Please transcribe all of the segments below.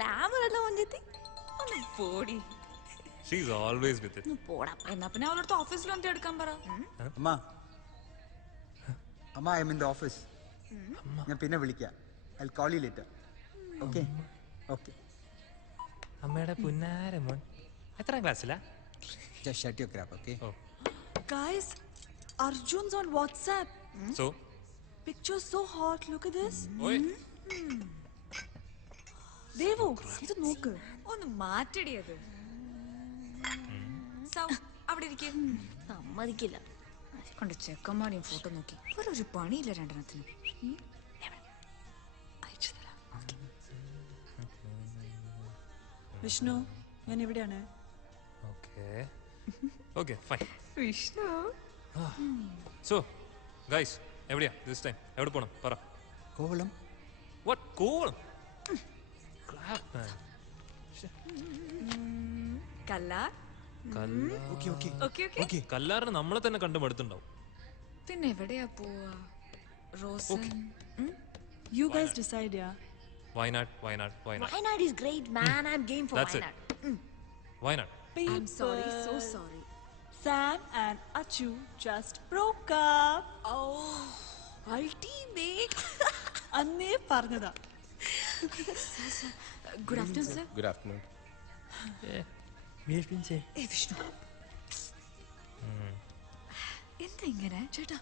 Glamour അല്ല മഞ്ജിത്തി. ഒന്ന് പോടി. She is always with it. പോടാ. എന്നാ പിന്നെ അവളടുത്ത് ഓഫീസിൽ വന്ന് എടുക്കാൻ പറ. അമ്മ അമ്മ I M in the office. ഞാൻ പിന്നെ വിളിക്കാം. I will call you later. Okay okay. അമ്മയുടെ പുന്നാര മോൻ എത്രാം ക്ലാസ്സിലാ? Just shut your crap, okay? Oh. Guys, Arjun's on WhatsApp. So? Picture's so hot. Look at this. Oi. Devu, ഇത് നോക്ക്. ഒന്ന് മാറ്റടിയത്. സൗ അവിടെ ഇരിക്കും. സമ്മതിക്കില്ല. കണ്ട് ചെക്കന്മാരെയും ഫോട്ടോ നോക്കി ഒരു പണിയില്ല രണ്ടെണ്ണത്തിന്. വിഷ്ണു, ഞാൻ ഇവിടെയാണ്. Okay, fine. Vishnu. So, guys, എവിടെയാ this time? എവിടെ പോണം? പറ. Kovalam. What? Kovalam? Crap, man. Kallar. Okay. കല്ലാറിന് നമ്മളെ തന്നെ കണ്ടു മടുത്തുണ്ടാവും. പിന്നെ എവിടെയാ പോവാ? Rosan. You guys decide, yeah. Why not? Wayanad is great, man. I'm game for That's it. Wayanad. Why not? I'm sorry, so sorry. Sam and Achu just broke up. Oh, ultimate. അന്നേ പറഞ്ഞതാ. Good afternoon, sir. Good afternoon. ഏ വിഷ്ണു. എന്താ ഇങ്ങനെ? ചേട്ടാ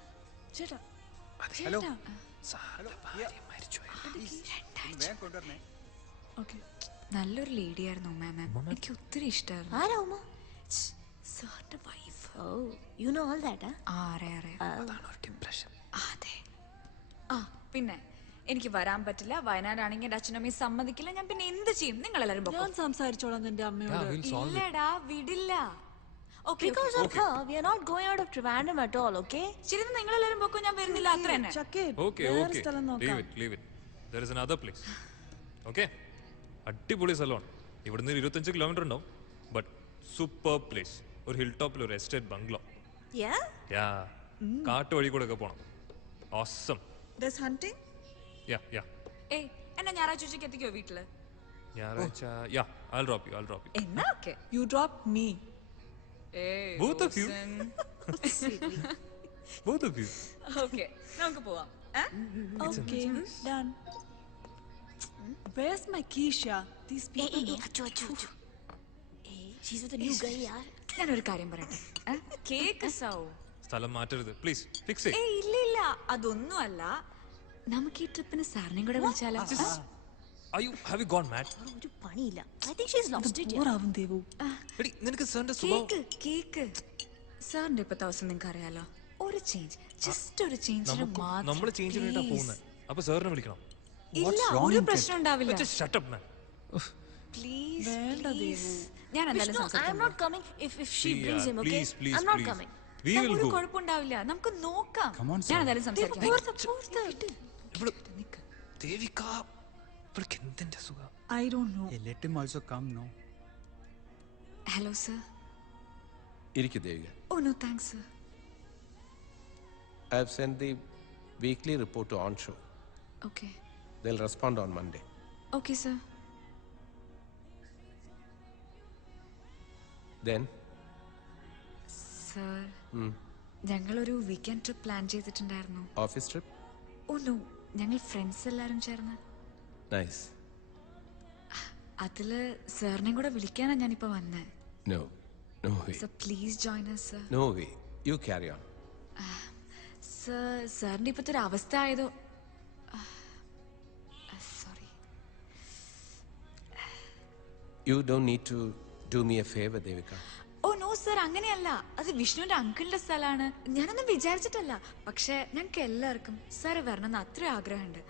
hello. വേഗം കൊണ്ടുവരണേ. Okay. നല്ലൊരു lady ആയിരുന്നു മാം. എനിക്ക് ഒത്തിരി ഇഷ്ടമായിരുന്നു. ആരാ ഉമ്മ? സാറിന്റെ wife. Oh, you know all that, huh? അറിയാം. അതെ. പിന്നെ എനിക്ക് വരാൻ പറ്റില്ല. വയനാടാണെങ്കിൽ എന്റെ അച്ഛനമ്മയും സമ്മതിക്കില്ല. ഞാൻ പിന്നെ എന്ത് ചെയ്യും? നിങ്ങൾ എല്ലാവരും ഞാൻ സംസാരിച്ചോളാം നിന്റെ അമ്മയോട്. ഇല്ലടാ, വിടില്ല. Because of her, we are not going out of Trivandrum at all, okay? ശരി, നിങ്ങൾ എല്ലാവരും പൊക്കോ, ഞാൻ വരുന്നില്ല. അത്ര തന്നെ. Okay. Leave it. There is another place. Okay? അടിപൊളി സ്ഥലമാണ്. ഇവിടുന്ന് 25 കിലോമീറ്റർ ഉണ്ടാവും. But super place. ഒരു ഹിൽ ടോപ്പിൽ ഒരു എസ്റ്റേറ്റ് ബംഗ്ലോ. Yeah? കാട്ടുവഴി കൂടെ ഒക്കെ പോണം. Awesome. There's hunting? Yeah. ഏയ്, എന്നെ ഞായറാഴ്ച ഉച്ചയ്ക്ക് എത്തിക്കോ വീട്ടില്? ഞായറാഴ്ച. I'll drop you. എന്നാ okay. You drop me. Both of you. Okay, നമുക്ക് പോവാം. Okay, done. Where's my Keisha? These people. Hey, Achu. Hey, she's with a new guy, yaar. ഞാനൊരു കാര്യം പറയട്ടെ. കേക്ക് സൗ. സ്ഥലം മാറ്റരുത് പ്ലീസ്. ഫിക്സ് ഏയ് ഇല്ല, അതൊന്നും അല്ല. നമുക്ക് ഈ ട്രിപ്പിന് സാറിനെയും കൂടെ വിളിച്ചാലോ? Have you gone mad? ഒരു പണിയില്ല. I think she's lost it. ബോറാവും Devu. എടി നിനക്ക് സാറിന്റെ സ്വഭാവം. കേക്ക് സാറിന്റെ ഇപ്പത്തെ അവസ്ഥ നിങ്ങൾക്ക് അറിയാലോ. ഒരു ചേഞ്ച്, ജസ്റ്റ് ഒരു ചേഞ്ചിന് മാത്രം. നമ്മൾ ചേഞ്ച് ചെയ്തിട്ടാ പോകുന്നത്. അപ്പൊ സാറിനെ വിളിക്കണം. ഇല്ല, ഒരു പ്രശ്നം ഉണ്ടാവില്ല. Just shut up, man. Please. വേണ്ട ദേവു. ഞാൻ എന്തായാലും Vishnu, സംസാരിക്കാം. I'm not coming if she brings him, okay? Please. I'm not coming. We will ഒരു go. കുഴപ്പമുണ്ടാവില്ല, നമുക്ക് നോക്കാം. Come on, ഞാൻ എന്തായാലും സംസാരിക്കാം. ദേവിക, ഇവൾക്ക് എന്തിന്റെ സുഖം? I don't know. Hey, let him also come, no? Hello sir. ഇരിക്കു Devika. Oh no thanks sir. I have sent the weekly report to onshore. Okay. They'll respond on Monday. Okay sir. Then? Sir, ഞങ്ങളൊരു weekend trip plan ചെയ്തിട്ടുണ്ടായിരുന്നു. Office trip? Oh no, ഞങ്ങൾ friends എല്ലാവരും ചേർന്ന്. Nice. അതില് സാറിനെയും കൂടെ വിളിക്കാനാ ഞാനിപ്പോ വന്നേ. No way. Sir please join us sir. No way. You carry on. Sir, സാറിന്റെ ഇപ്പോഴത്തെ ഒരു അവസ്ഥ ആയതോ. Sorry. You don't need to do me a favor, Devika. Oh no sir, അങ്ങനെയല്ല. അത് വിഷ്ണുവിന്റെ അങ്കിളിന്റെ സ്ഥലമാണ്. ഞാനൊന്നും വിചാരിച്ചിട്ടല്ല. പക്ഷെ ഞങ്ങൾക്ക് എല്ലാവർക്കും സാറ് വരണമെന്ന് അത്ര ആഗ്രഹമുണ്ട്.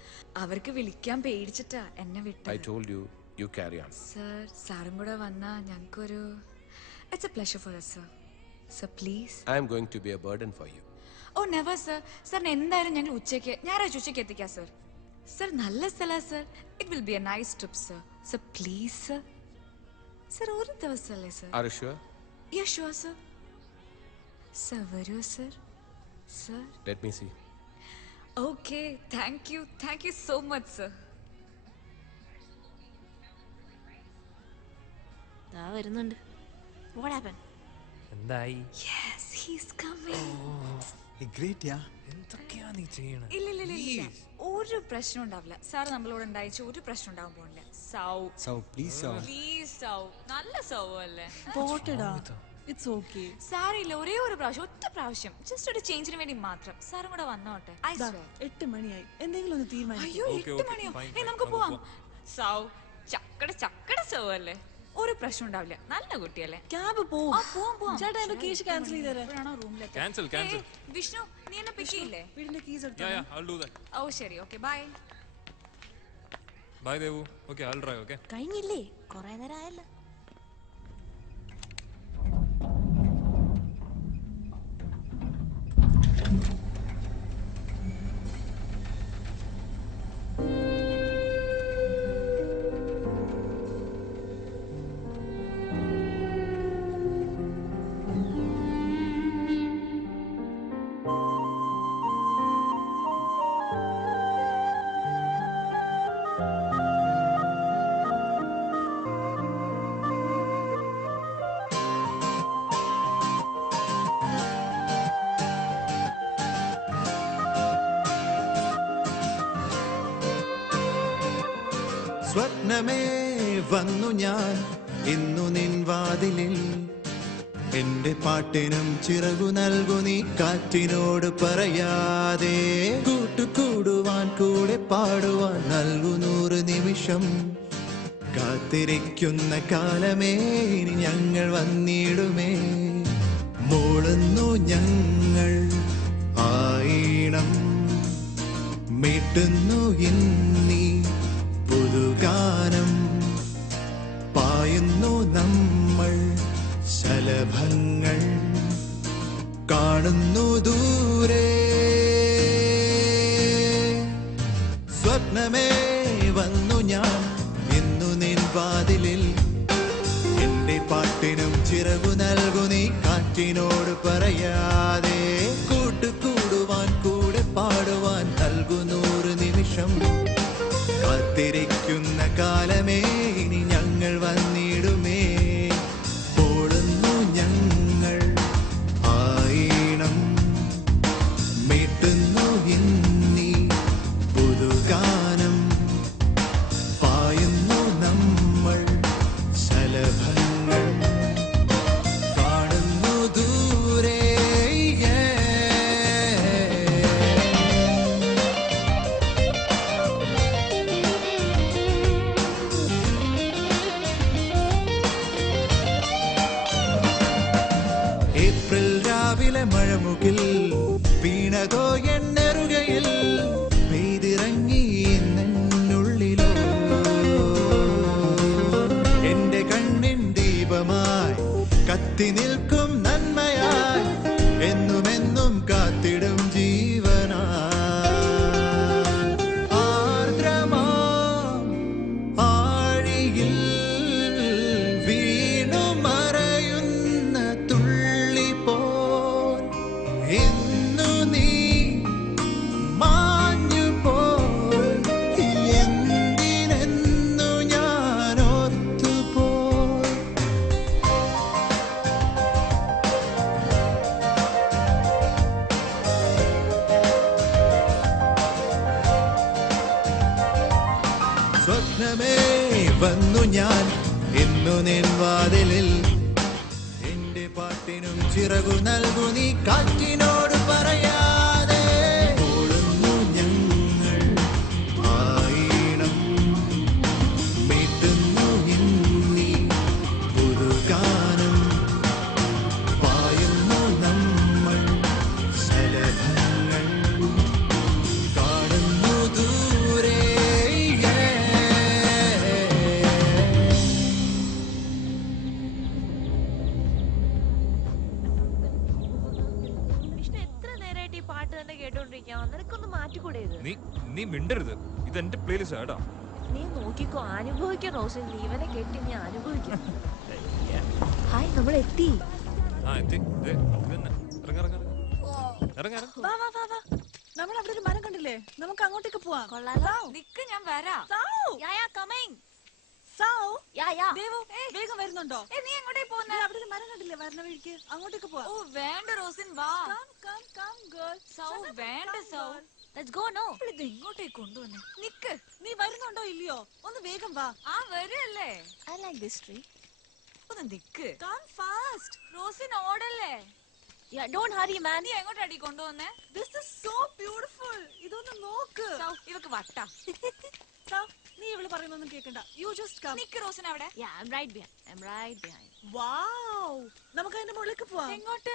അവർക്ക് വിളിക്കാൻ പേടിച്ചിട്ടാ എന്നെ വിട്ടത്. I told you, you carry on. Sir, സാറും കൂടെ വന്നാ ഞങ്ങൾക്കൊരു it's a pleasure for us sir. Sir please. I am going to be a burden for you. Oh never sir. സാറിന് എന്തായാലും ഞങ്ങൾ ഞായറാഴ്ച ഉച്ചയ്ക്ക് എത്തിക്കാം സർ. സർ നല്ല സ്ഥലമാണ് sir. It will be A nice trip sir. Sir please sir. Sir ഒരു ദിവസമല്ലേ sir? Are you sure? Yeah, sure, sir. Sir, വരൂ sir. Sir. Let me see. Okay, thank you so much, sir. വരുന്നുണ്ട്. What happened? എന്തായി? Yes, he's coming. Great യാ. എന്തൊക്കെയാ നീ ചെയ്യണേ? ഇല്ല. ഒരു പ്രശ്നം ഉണ്ടാവില്ല. സാർ നമ്മളോട് ഉണ്ടായിച്ച ഒരു പ്രശ്നം ഉണ്ടാവാൻ പോണില്ല. സൗ പ്ലീസ് സൗ നല്ല സൗ അല്ലേ? പോട്ടെടാ. It's okay. സാറില്ല, ഒരേ ഒരു പ്രാവശ്യം, ഒറ്റ പ്രാവശ്യം, ജസ്റ്റ് ഒരു ചേഞ്ചിന് വേണ്ടി മാത്രം. സാറും കൂടെ വന്നോട്ടെ. I ദാ, swear. 8 മണിയായി. എന്തെങ്കിലും ഒന്ന് തീരുമാനിക്കും. അയ്യോ, Okay, 8 okay, മണിയോ? fine, ഏയ്, fine. നമുക്ക് നമുക്ക് പോവാം. പോവാം. സൗ ചക്കട സൗ അല്ലേ? ഒരു പ്രശ്നം ഉണ്ടാവില്ല. നല്ല കുട്ടിയല്ലേ? ക്യാബ് പോവും. പോവാം. ചേട്ടാ എന്റെ കേസ് ക്യാൻസൽ ചെയ്തേരെ. എപ്പോഴാണോ റൂമിലെത്തി? Cancel. വിഷ്ണു, നീ എന്നെ പിക്ക് ചെയ്യില്ലേ? വീടിന്റെ കീസ് എടുത്തു. Yeah, I'll do that. Oh ശരി, okay, bye. Bye, Devu. Okay, I'll drive, okay? കഴിഞ്ഞില്ലേ? കുറേ നേരം ആയല്ലോ. സ്വപ്നമേ വന്നു ഞാൻ ഇന്നു നിൻ വാതിലിൽ, എന്റെ പാട്ടിനും ചിറകു നൽകു നീ കാറ്റിനോട് പറയാതെ. കൂട്ടുകൂടുവാൻ കൂടെ പാടുവാൻ നൽകു 100 നിമിഷം. കാത്തിരിക്കുന്ന കാലമേ ഇനി ഞങ്ങൾ വന്നിടുമേ. മൂളുന്നു ഞങ്ങൾ ആയിണം, മീട്ടുന്നു ഇന്നീ പുതുഗാനം. പായുന്നു നമ്മൾ ശലഭങ്ങൾ, കാണുന്നു ദൂരെ. സ്വപ്നമേ വന്നു ഞാൻ ഇന്നു നിൻ വാതിലിൽ, എന്റെ പാട്ടിനും ചിറകു നൽകു നീ കാറ്റിനോട് പറയാതെ. കൂട്ടുകൂടുവാൻ കൂടെ പാടുവാൻ നൽകു 100 നിമിഷം. കാത്തിരിക്കുന്ന കാലമേ ഇനി ഞങ്ങൾ വന്നിടുമേ. ഓടുന്നു ഞങ്ങൾ ആയിണം, മീട്ടുന്നു ഇന്നീ പുതുഗാനം. പായുന്നു നമ്മൾ ശലഭങ്ങൾ, കാണുന്നു ദൂരെ. ഏപ്രിൽ രാവിലെ മഴമുകിൽ വീണതോ എന്നെറുകയിൽ, പെയ്തിറങ്ങി എന്നുള്ളിലോ. എന്റെ കണ്ണിൻ ദീപമായി കത്തി നിൽക്കും നന്മയായി, എന്നുമെന്നും കാത്തിടും ജീവനായി. ആർദ്രമാം ആഴിയിൽ വീണു മറയുന്ന തുള്ളി പോൽ ഇന്നു നീ മാഞ്ഞു പോൽ. എന്തിനെന്നു ഞാൻ ഓർത്തുപോയി. സ്വപ്നമേ വന്നു ഞാൻ ഇന്നു നിൻ വാതിലിൽ, എന്റെ പാട്ടിനും ചിറകു നൽകു നീ കാറ്റിനോട് പറയാതെ. ഓടുന്നു ഞങ്ങൾ ആയിണം, മീട്ടുന്നു ഇന്നീ പുതുഗാനം. പായുന്നു നമ്മൾ ശലഭങ്ങൾ, കാണുന്നു ദൂരെ. വിഷ്ണു എത്ര നേരമായിട്ട് ഈ പാട്ട് തന്നെ കേട്ടോണ്ടിരിക്കാം. നിനക്കൊന്ന് മാറ്റിക്കൂടെ ഇത്? നീ മിണ്ടരുത്. ഇത് എന്റെ പ്ലേലിസ്റ്റ് ആടാ. നീ നോക്കിക്കോ, അനുഭവിക്കാൻ റോസിൻ. നീ ഇവനെ കെട്ടി ഞാൻ അനുഭവിക്കാം. ഹായ്, നമ്മൾ എത്തി. എത്തി. ഇതന്നെ. ഇറങ്ങ. വാ. നമ്മൾ അവിടെ ഒരു മരം കണ്ടില്ലേ? നമുക്ക് അങ്ങോട്ടേക്ക് പോവാം. കൊള്ളാലോ. നിക്ക്, ഞാൻ വരാം. സൗ Yeah, coming. സൗ Yeah, യാ ദേവു വേഗം വരുന്നുണ്ടോ? നീ എങ്ങോട്ടേ പോകുന്ന? അവിടെ ഒരു മരം കണ്ടില്ലേ വരുന്ന വഴിക്ക്? അങ്ങോട്ടേക്ക് പോവാ. ഓ വേണ്ട റോസിൻ, വാ. Come girl. സൗ വേണ്ട സൗ. Let's go no. ഇത് എങ്ങോട്ടേക്ക് കൊണ്ടുവന്നേ? നിക്ക്. നീ വരുന്നുണ്ടോ ഇല്ലയോ? ഒന്ന് വേഗം വാ. വരല്ലേ? I like this tree. ഒന്ന് നിക്ക്. Come fast. റോസിൻ ഓടല്ലേ? Yeah don't hurry man. നീ എങ്ങോട്ടടി കൊണ്ടുവന്നേ? This is so beautiful. ഇതൊന്ന് നോക്ക്. സൗ ഇവക്ക് വട്ടാ. സൗ നീ ഇവള് പറയുന്നൊന്നും കേക്കണ്ട. You just come. Nick Rosen അവിടെ. Yeah I am right behind. Wow. നമുക്ക് അതിന്റെ മുകളിലേക്ക് പോവാം. എങ്ങോട്ട്?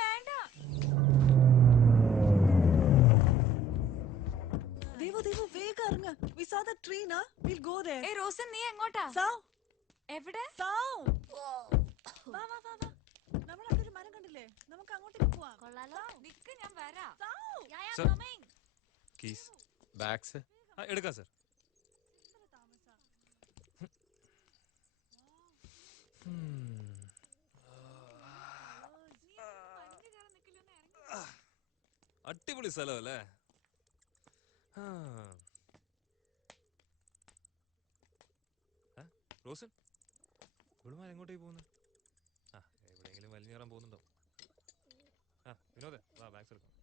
വേണ്ട. ദേവു വേഗം ഇറങ്ങ്. We saw the tree na. We'll go there. Rosin നീ എങ്ങോട്ടാ? സൗ എവിടെ? സൗ വാ നമ്മൾ അവിടെ ഒരു മരം കണ്ടില്ലേ? നമുക്ക് അങ്ങോട്ടേക്ക് പോവാം. കൊള്ളാലോ. നിക്ക് ഞാൻ വരാം. സൗ യാ യാ Sir. കമിങ്. Keys Bags? എടുക്കാം സർ. അടിപൊളി സ്ഥലം അല്ലേ? റോസൻ ഇവിടുമാർ എങ്ങോട്ടേക്ക് പോകുന്നത്? എവിടെയെങ്കിലും വലിഞ്ഞേറാൻ പോകുന്നുണ്ടോ? വിനോദേ വാ ബാഗ്സ് എടുക്കാം.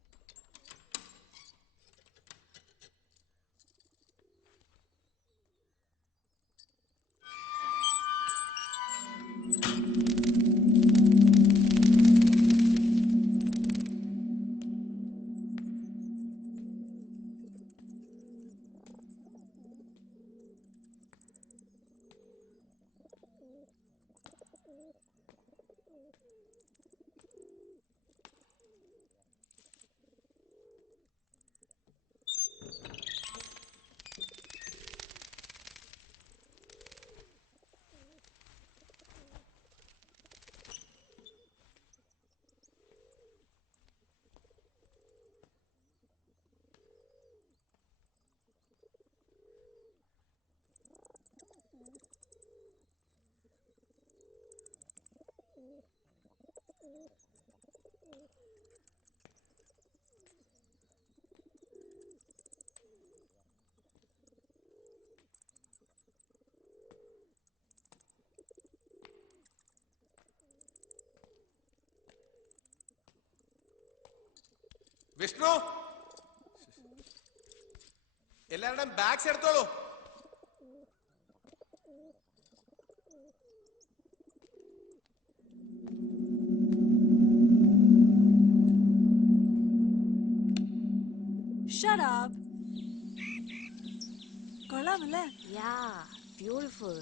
വിഷ്ണു, എല്ലാവരുടെയും ബാഗ്സ് എടുത്തോളൂ. Shut up. കൊള്ളാമല്ലേ? യാ ബ്യൂട്ടിഫുൾ.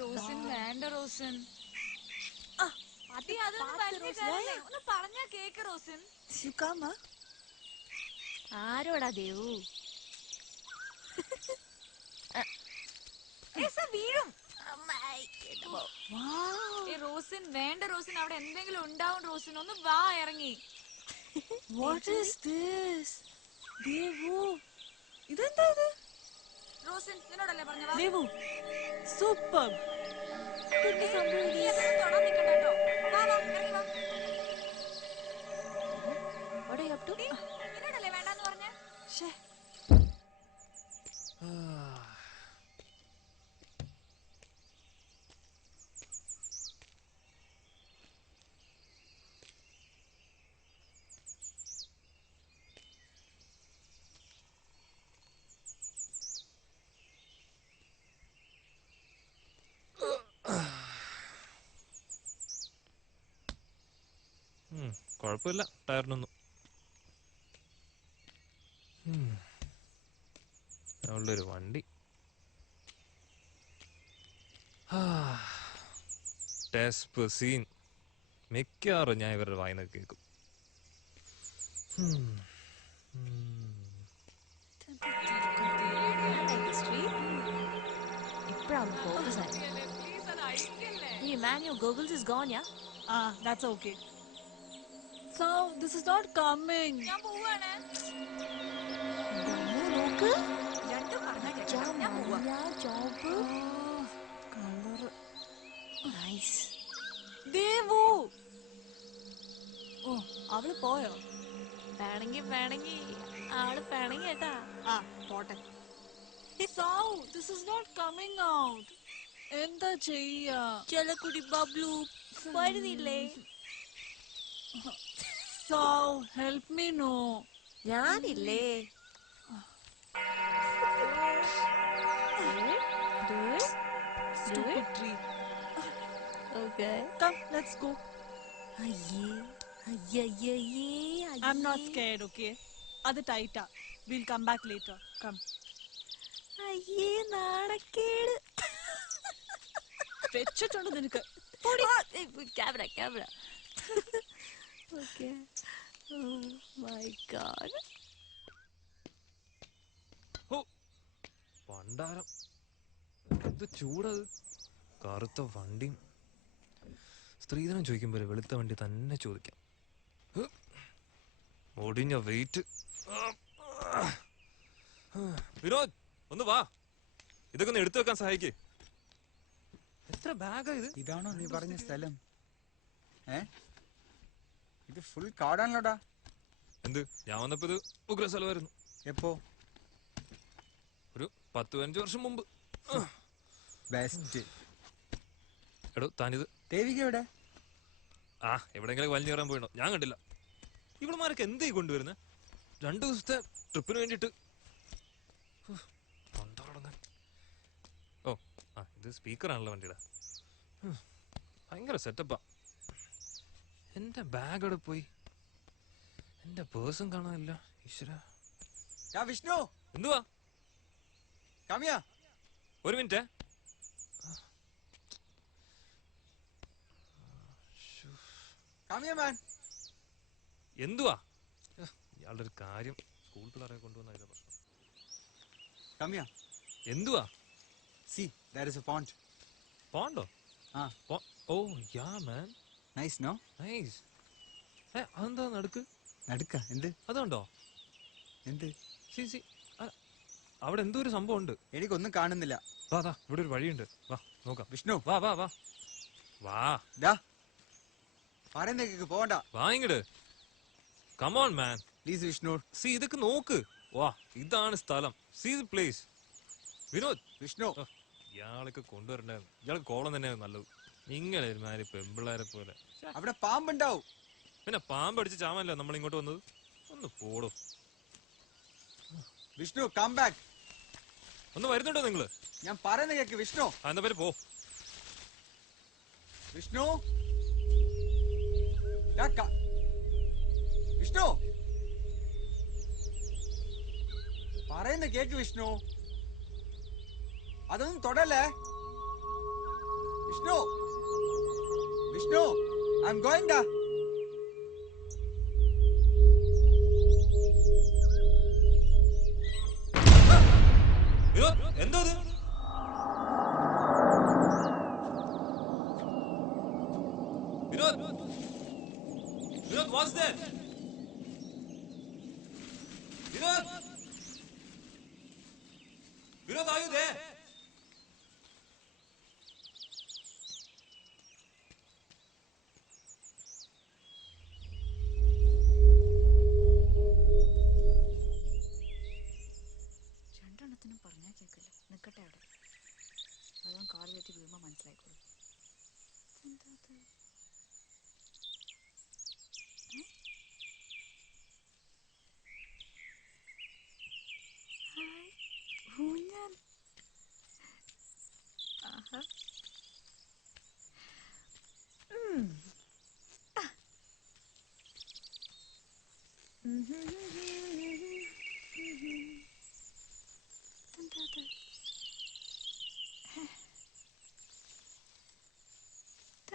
റോസിൻ വേണ്ട റോസിൻ. അതൊന്നും വലിയ റോസിൻ. കാര്യമില്ല. ഒന്ന് പറഞ്ഞാ cake Rosin. You come, huh? ആരോടാ ദേവു? വീഴും. Wow. റോസിൻ വേണ്ട റോസിൻ, അവിടെ എന്തെങ്കിലും ഉണ്ടാവും റോസിൻ. ഒന്ന് വാ ഇറങ്ങി. What is this? ദേവു ഇതെന്താ ഇത്? റോസിൻ നിന്നോടല്ലേ പറഞ്ഞ വാ. ദേവു സൂപ്പർ. നീ അതൊന്നും തൊടാൻ നിക്കണ്ട കേട്ടോ. വാ ഇറങ്ങി വാ. What are you up to? നിന്നോടല്ലേ വേണ്ടാന്ന് പറഞ്ഞ? ശ്ശേ. കുഴപ്പമില്ല ടയറിനൊന്നും. അവളുടെ ഒരു വണ്ടി. സീൻ മിക്കവാറും ഞാൻ ഇവരുടെ വായന കേൾക്കും. ഇപ്പഴാണ് ഫോക്കസ് ആയി. പ്ലീസ് അത് അഴിക്കല്ലേ. Hey man, your goggles is gone, yeah? That's okay. So this is not coming. ഞാൻ പോവാണ്. നോക്ക്. രണ്ടും പറഞ്ഞാ കേൾക്കാം. ഞാൻ പോവാ. ജോബ്. കളർ. നൈസ്. ദേവു. ഓ അവള് പോയോ? വേണമെങ്കി ആള് പിണങ്ങി കേട്ടാ. പോട്ടെ. So this is not coming out. എന്താ ചെയ്യാ? ചെലക്കുടി ബബ്ലു വരുന്നില്ലേ? Sav, help me no. ഞാനില്ലേ? Do it. Stupid tree. Okay. Come, let's go. അയ്യേ അയ്യയ്യേ I'm not scared, okay? Adu tight. We'll come back later. Come. അയ്യേ നാണക്കേട്. വെച്ചിട്ടുണ്ട് നിനക്ക്. Camera camera. Okay. Oh my god. ഓ പണ്ടാരം എന്ത് ചൂടത്. കറുത്ത വണ്ടിയും സ്ത്രീധനം ചോദിക്കുമ്പോൾ വെളുത്ത വണ്ടി തന്നെ ചോദിക്കാം. ഒടിഞ്ഞ വെയിറ്റ്. വിനോദ് ഒന്ന് വാ, ഇതൊക്കെ ഒന്ന് എടുത്തു വെക്കാൻ സഹായിക്കേ. എത്ര ബാഗാ ഇത്? ഇതാണോ നീ പറഞ്ഞ സ്ഥലം? ഇത് ഫുൾ കാടാണല്ലോടാ. എന്ത്, ഞാൻ വന്നപ്പോ ഇത് ഉഗ്ര സ്ഥലമായിരുന്നു. എപ്പോ? ഒരു 10-15 വർഷം മുമ്പ്. ബെസ്റ്റ്. എടോ താനിത് ദേവിക എവിടെ? എവിടെയെങ്കിലും വലിഞ്ഞു കയറാൻ പോയിട്ടോ? ഞാൻ കണ്ടില്ല. ഇവളുമാരൊക്കെ എന്തായി കൊണ്ടുവരുന്നത്? 2 ദിവസത്തെ ട്രിപ്പിന് വേണ്ടിട്ട്. ഇത് സ്പീക്കറാണല്ലോ വണ്ടിയുടെ. ഭയങ്കര സെറ്റപ്പാ. എന്റെ ബാഗ് അവിടെ പോയി? എന്റെ പേഴ്സും കാണാനില്ല. ഈശ്വര. വിഷ്ണു, എന്തുവാ? കമ്മിയാ ഒരു മിനിറ്റ്. എന്തുവാ ഇയാളുടെ ഒരു കാര്യം? സ്കൂൾ പിള്ളേരെ കൊണ്ടുവന്ന ഇതാ പ്രശ്നം. കമ്മിയാ എന്തുവാ? See, there is a pond. പോണ്ടോ? Oh yeah man, Nice, no? Nice. അതെന്താ നടുക്ക്? നടുക്ക എന്ത്? അതുണ്ടോ? എന്ത്? സി അവിടെ എന്തോ ഒരു സംഭവം ഉണ്ട്. എനിക്കൊന്നും കാണുന്നില്ല. വാ ഇവിടെ ഒരു വഴിയുണ്ട്, വാ നോക്കാം. വിഷ്ണു, വാ വാ വാ വാ. പറയുന്നേക്ക് പോകണ്ട. വാ ഇങ്ങട്. Come on man, please Vishnu. See ഇതൊക്കെ നോക്ക്. വാ, ഇതാണ് സ്ഥലം. See the place. Vinod, Vishnu, ഇയാളൊക്കെ കൊണ്ടുവരണ്ടായിരുന്നു. ഇയാൾക്ക് കോളം തന്നെയാണ് നല്ലത്. ഇങ്ങനെ ഒരുമാതിരി പെമ്പിള്ളേരെ പോലെ. അവിടെ പാമ്പുണ്ടാവും. പിന്നെ പാമ്പ് അടിച്ച് ചാമല്ലോ നമ്മൾ ഇങ്ങോട്ട് വന്നത്. ഒന്ന് പോടോ. Vishnu, come back. ഒന്ന് വരുന്നുണ്ടോ നിങ്ങള്? ഞാൻ പറയുന്ന കേക്ക് വിഷ്ണു. എന്നാ പേര് പോ. വിഷ്ണു, വിഷ്ണു, പറയുന്ന കേക്ക് വിഷ്ണു. അതൊന്നും തൊടല്ലേ Vishnu. Vishnu, I am going ഡാ. എന്താ Vinod? Vinod, what's that? Vinod, Vinod, are you there? രണ്ടെണ്ണത്തിനും പറഞ്ഞാൽ കേൾക്കില്ല. നിൽക്കട്ടെ അവിടെ. അതും കാറിലെത്തി വീഴുമ്പോൾ മനസ്സിലായിക്കോളൂ. ഊഞ്ഞാൽ. ആഹാ.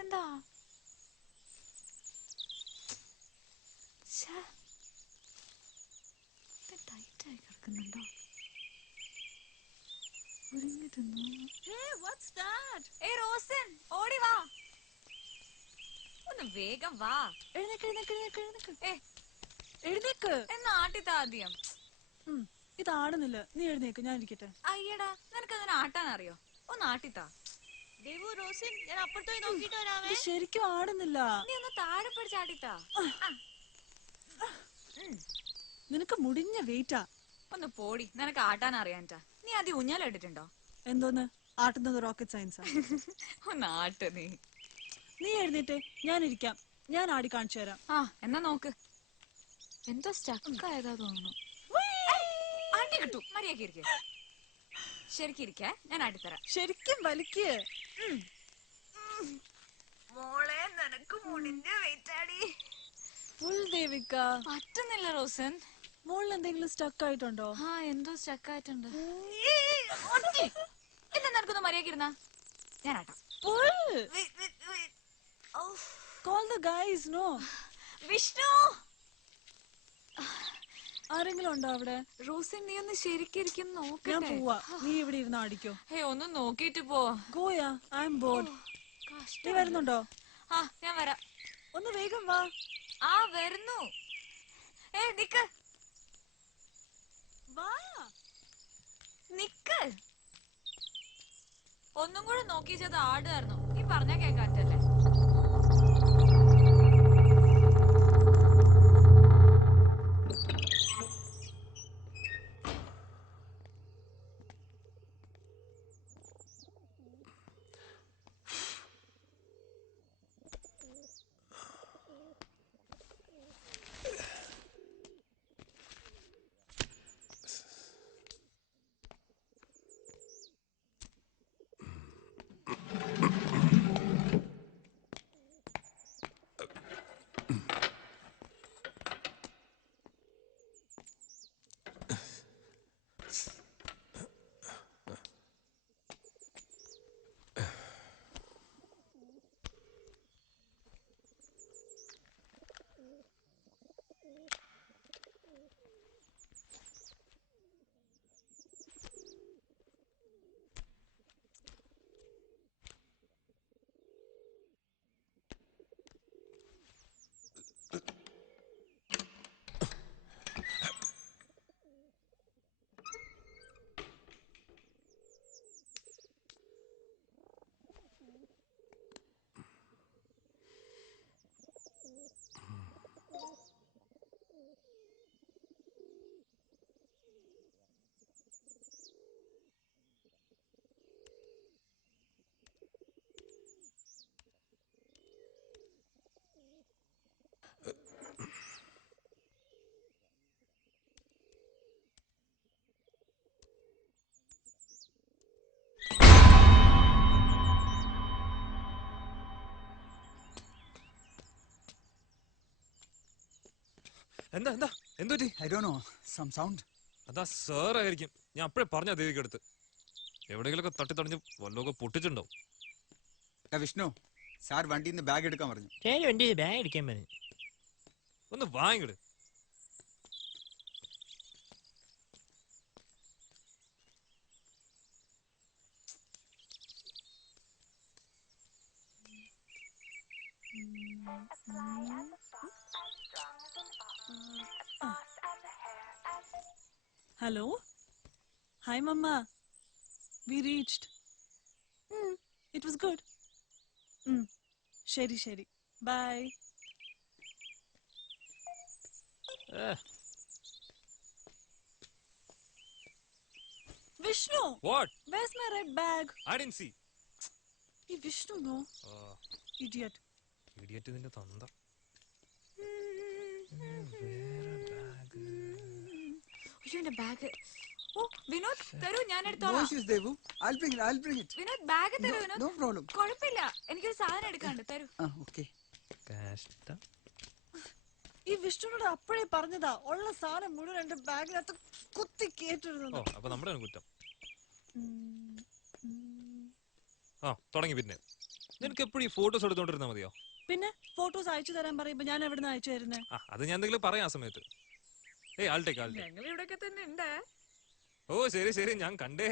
എന്താ ടൈറ്റായി കിടക്കുന്നുണ്ടോ? ഒഴുങ്ങി തിന്നു. ഓടി വാ, ഒന്ന് വേഗം വാ. എഴുന്നേക്ക്. എന്നാ ആട്ടിത്താ ആദ്യം. ഇതാടുന്നില്ല. നീ എഴുന്നേക്ക്, ഞാൻ ഇരിക്കട്ടെ. അയ്യടാ, നിനക്ക് അങ്ങനെ ആട്ടാൻ അറിയോ? ഒന്ന് ആട്ടിത്താ. ദേവു, റോസിൻ, ഞാൻ അപ്പുറത്ത് പോയി നോക്കിട്ട് വരാവേ. ഇത് ശരിക്കും ആടുന്നില്ല. നീ ഒന്ന് താഴെ പിടിച്ചാട്ടിത്താ. നിനക്ക് മുടിഞ്ഞ വെയിറ്റാ. ഒന്ന് പോടി, നിനക്ക് ആട്ടാൻ അറിയാൻറ്റാ. നീ ആദ്യം ഊഞ്ഞാലിട്ടിട്ടുണ്ടോ? എന്തോന്ന്? ആട്ടുന്നത് റോക്കറ്റ് സയൻസാ. നാട്ട് നീ നീ എഴുന്നേറ്റേ, ഞാൻ ഇരിക്കാം. ഞാൻ ആടി കാണിച്ചു തരാം. ആ എന്നാ നോക്ക്. എന്തോ സ്റ്റക്കായതാ തോന്നുന്നു. ആട്ടി കിട്ടു. മര്യാദക്ക് ഇരിക്കേ. ശരിക്കും ഇരിക്കേ, ഞാൻ ആട്ടിത്തരാം. ശരിക്കും വലിക്ക്. മോളെ നിനക്ക് മുടിന്റെ വെയിറ്റാടി. ഫുൾ ദേവിക. പറ്റുന്നില്ല റോസൻ. മോളിൽ എന്തെങ്കിലും സ്റ്റക്ക് ആയിട്ടുണ്ടോ? ആ എന്തോ സ്റ്റക്കായിട്ടുണ്ട്. ഇല്ല നിനക്കൊന്ന് മര്യാദക്ക് ഇരുന്നാ ഞാൻ ആട്ടാം. Call the guys, no. Vishnu ആരെങ്കിലും ഉണ്ടോ അവിടെ? റോസൻ നീ ഒന്ന് ശരിക്കും ഞാൻ നോക്കട്ടെ. പോവാ. നീ ഇവിടെ ഇരുന്ന് അടിക്കോ. ഹേ ഒന്ന് നോക്കിട്ട് പോ. ഗോയാ, ഐ എം ബോർഡ്. നീ വരുന്നുണ്ടോ? ആ ഞാൻ വരാം. ഒന്ന് വേഗം വാ. ആ വരുന്നു. നിക്ക് വാ. നിക്ക്. ഒന്നും കൂടെ നോക്കിച്ചത് ആടുകായിരുന്നു. നീ പറഞ്ഞ കേക്കാറ്റല്ലേ. എന്താ എന്താ എന്തുപറ്റി? I don't know, some sound. അതാ സാറായിരിക്കും. ഞാൻ അപ്പഴേ പറഞ്ഞ ദേവിക്ക് അടുത്ത് എവിടെയെങ്കിലൊക്കെ തട്ടി തടഞ്ഞ് വല്ലതൊക്കെ പൊട്ടിച്ചിട്ടുണ്ടാവും. വിഷ്ണു സാർ വണ്ടിയിൽ നിന്ന് ബാഗ് എടുക്കാൻ പറഞ്ഞു. വണ്ടി ബാഗ് എടുക്കാൻ പറഞ്ഞു. ഒന്ന് വാങ്ങിട്. Hello. Hi, Mama. We reached. It was good. Sheri. Bye. Vishnu. What? Where's my red bag? I didn't see. Hey, Vishnu, no. Idiot. Idiot നിന്റെ തന്ത. അയ്യോ എന്റെ ബാഗ്. ഓ വിനോദ് തരൂ, ഞാൻ No എടുത്തോളാം. issues, Devu. I'll bring it. Vinod bag തരൂ. Vinod No problem. കുഴപ്പമില്ല, എനിക്കൊരു സാധനം എടുക്കാണ്ട് തരൂ. Okay. കഷ്ടം. ഈ വിഷ്ണുനോട് അപ്പോഴേ പറഞ്ഞതാ ഉള്ള സാധനം മുഴുവൻ എന്റെ ബാഗിനകത്ത് കുത്തി കേട്ടിരുന്നു. അപ്പൊ നമ്മുടെ കുറ്റം. തുടങ്ങി. പിന്നെ നിനക്ക് എപ്പോഴും ഈ ഫോട്ടോസ് എടുത്തോണ്ടിരുന്നാ മതിയോ? പിന്നെ ഫോട്ടോസ് അയച്ചു തരാൻ പറയുമ്പോ ഞാൻ എവിടുന്ന് അയച്ചു തരുന്നേ? അത് ഞാൻ എന്തെങ്കിലും പറയാം ആ സമയത്ത്. ഞങ്ങൾ ഇവിടെയൊക്കെ തന്നെ ഉണ്ട്. ഓ ശരി ഞാൻ കണ്ടേ.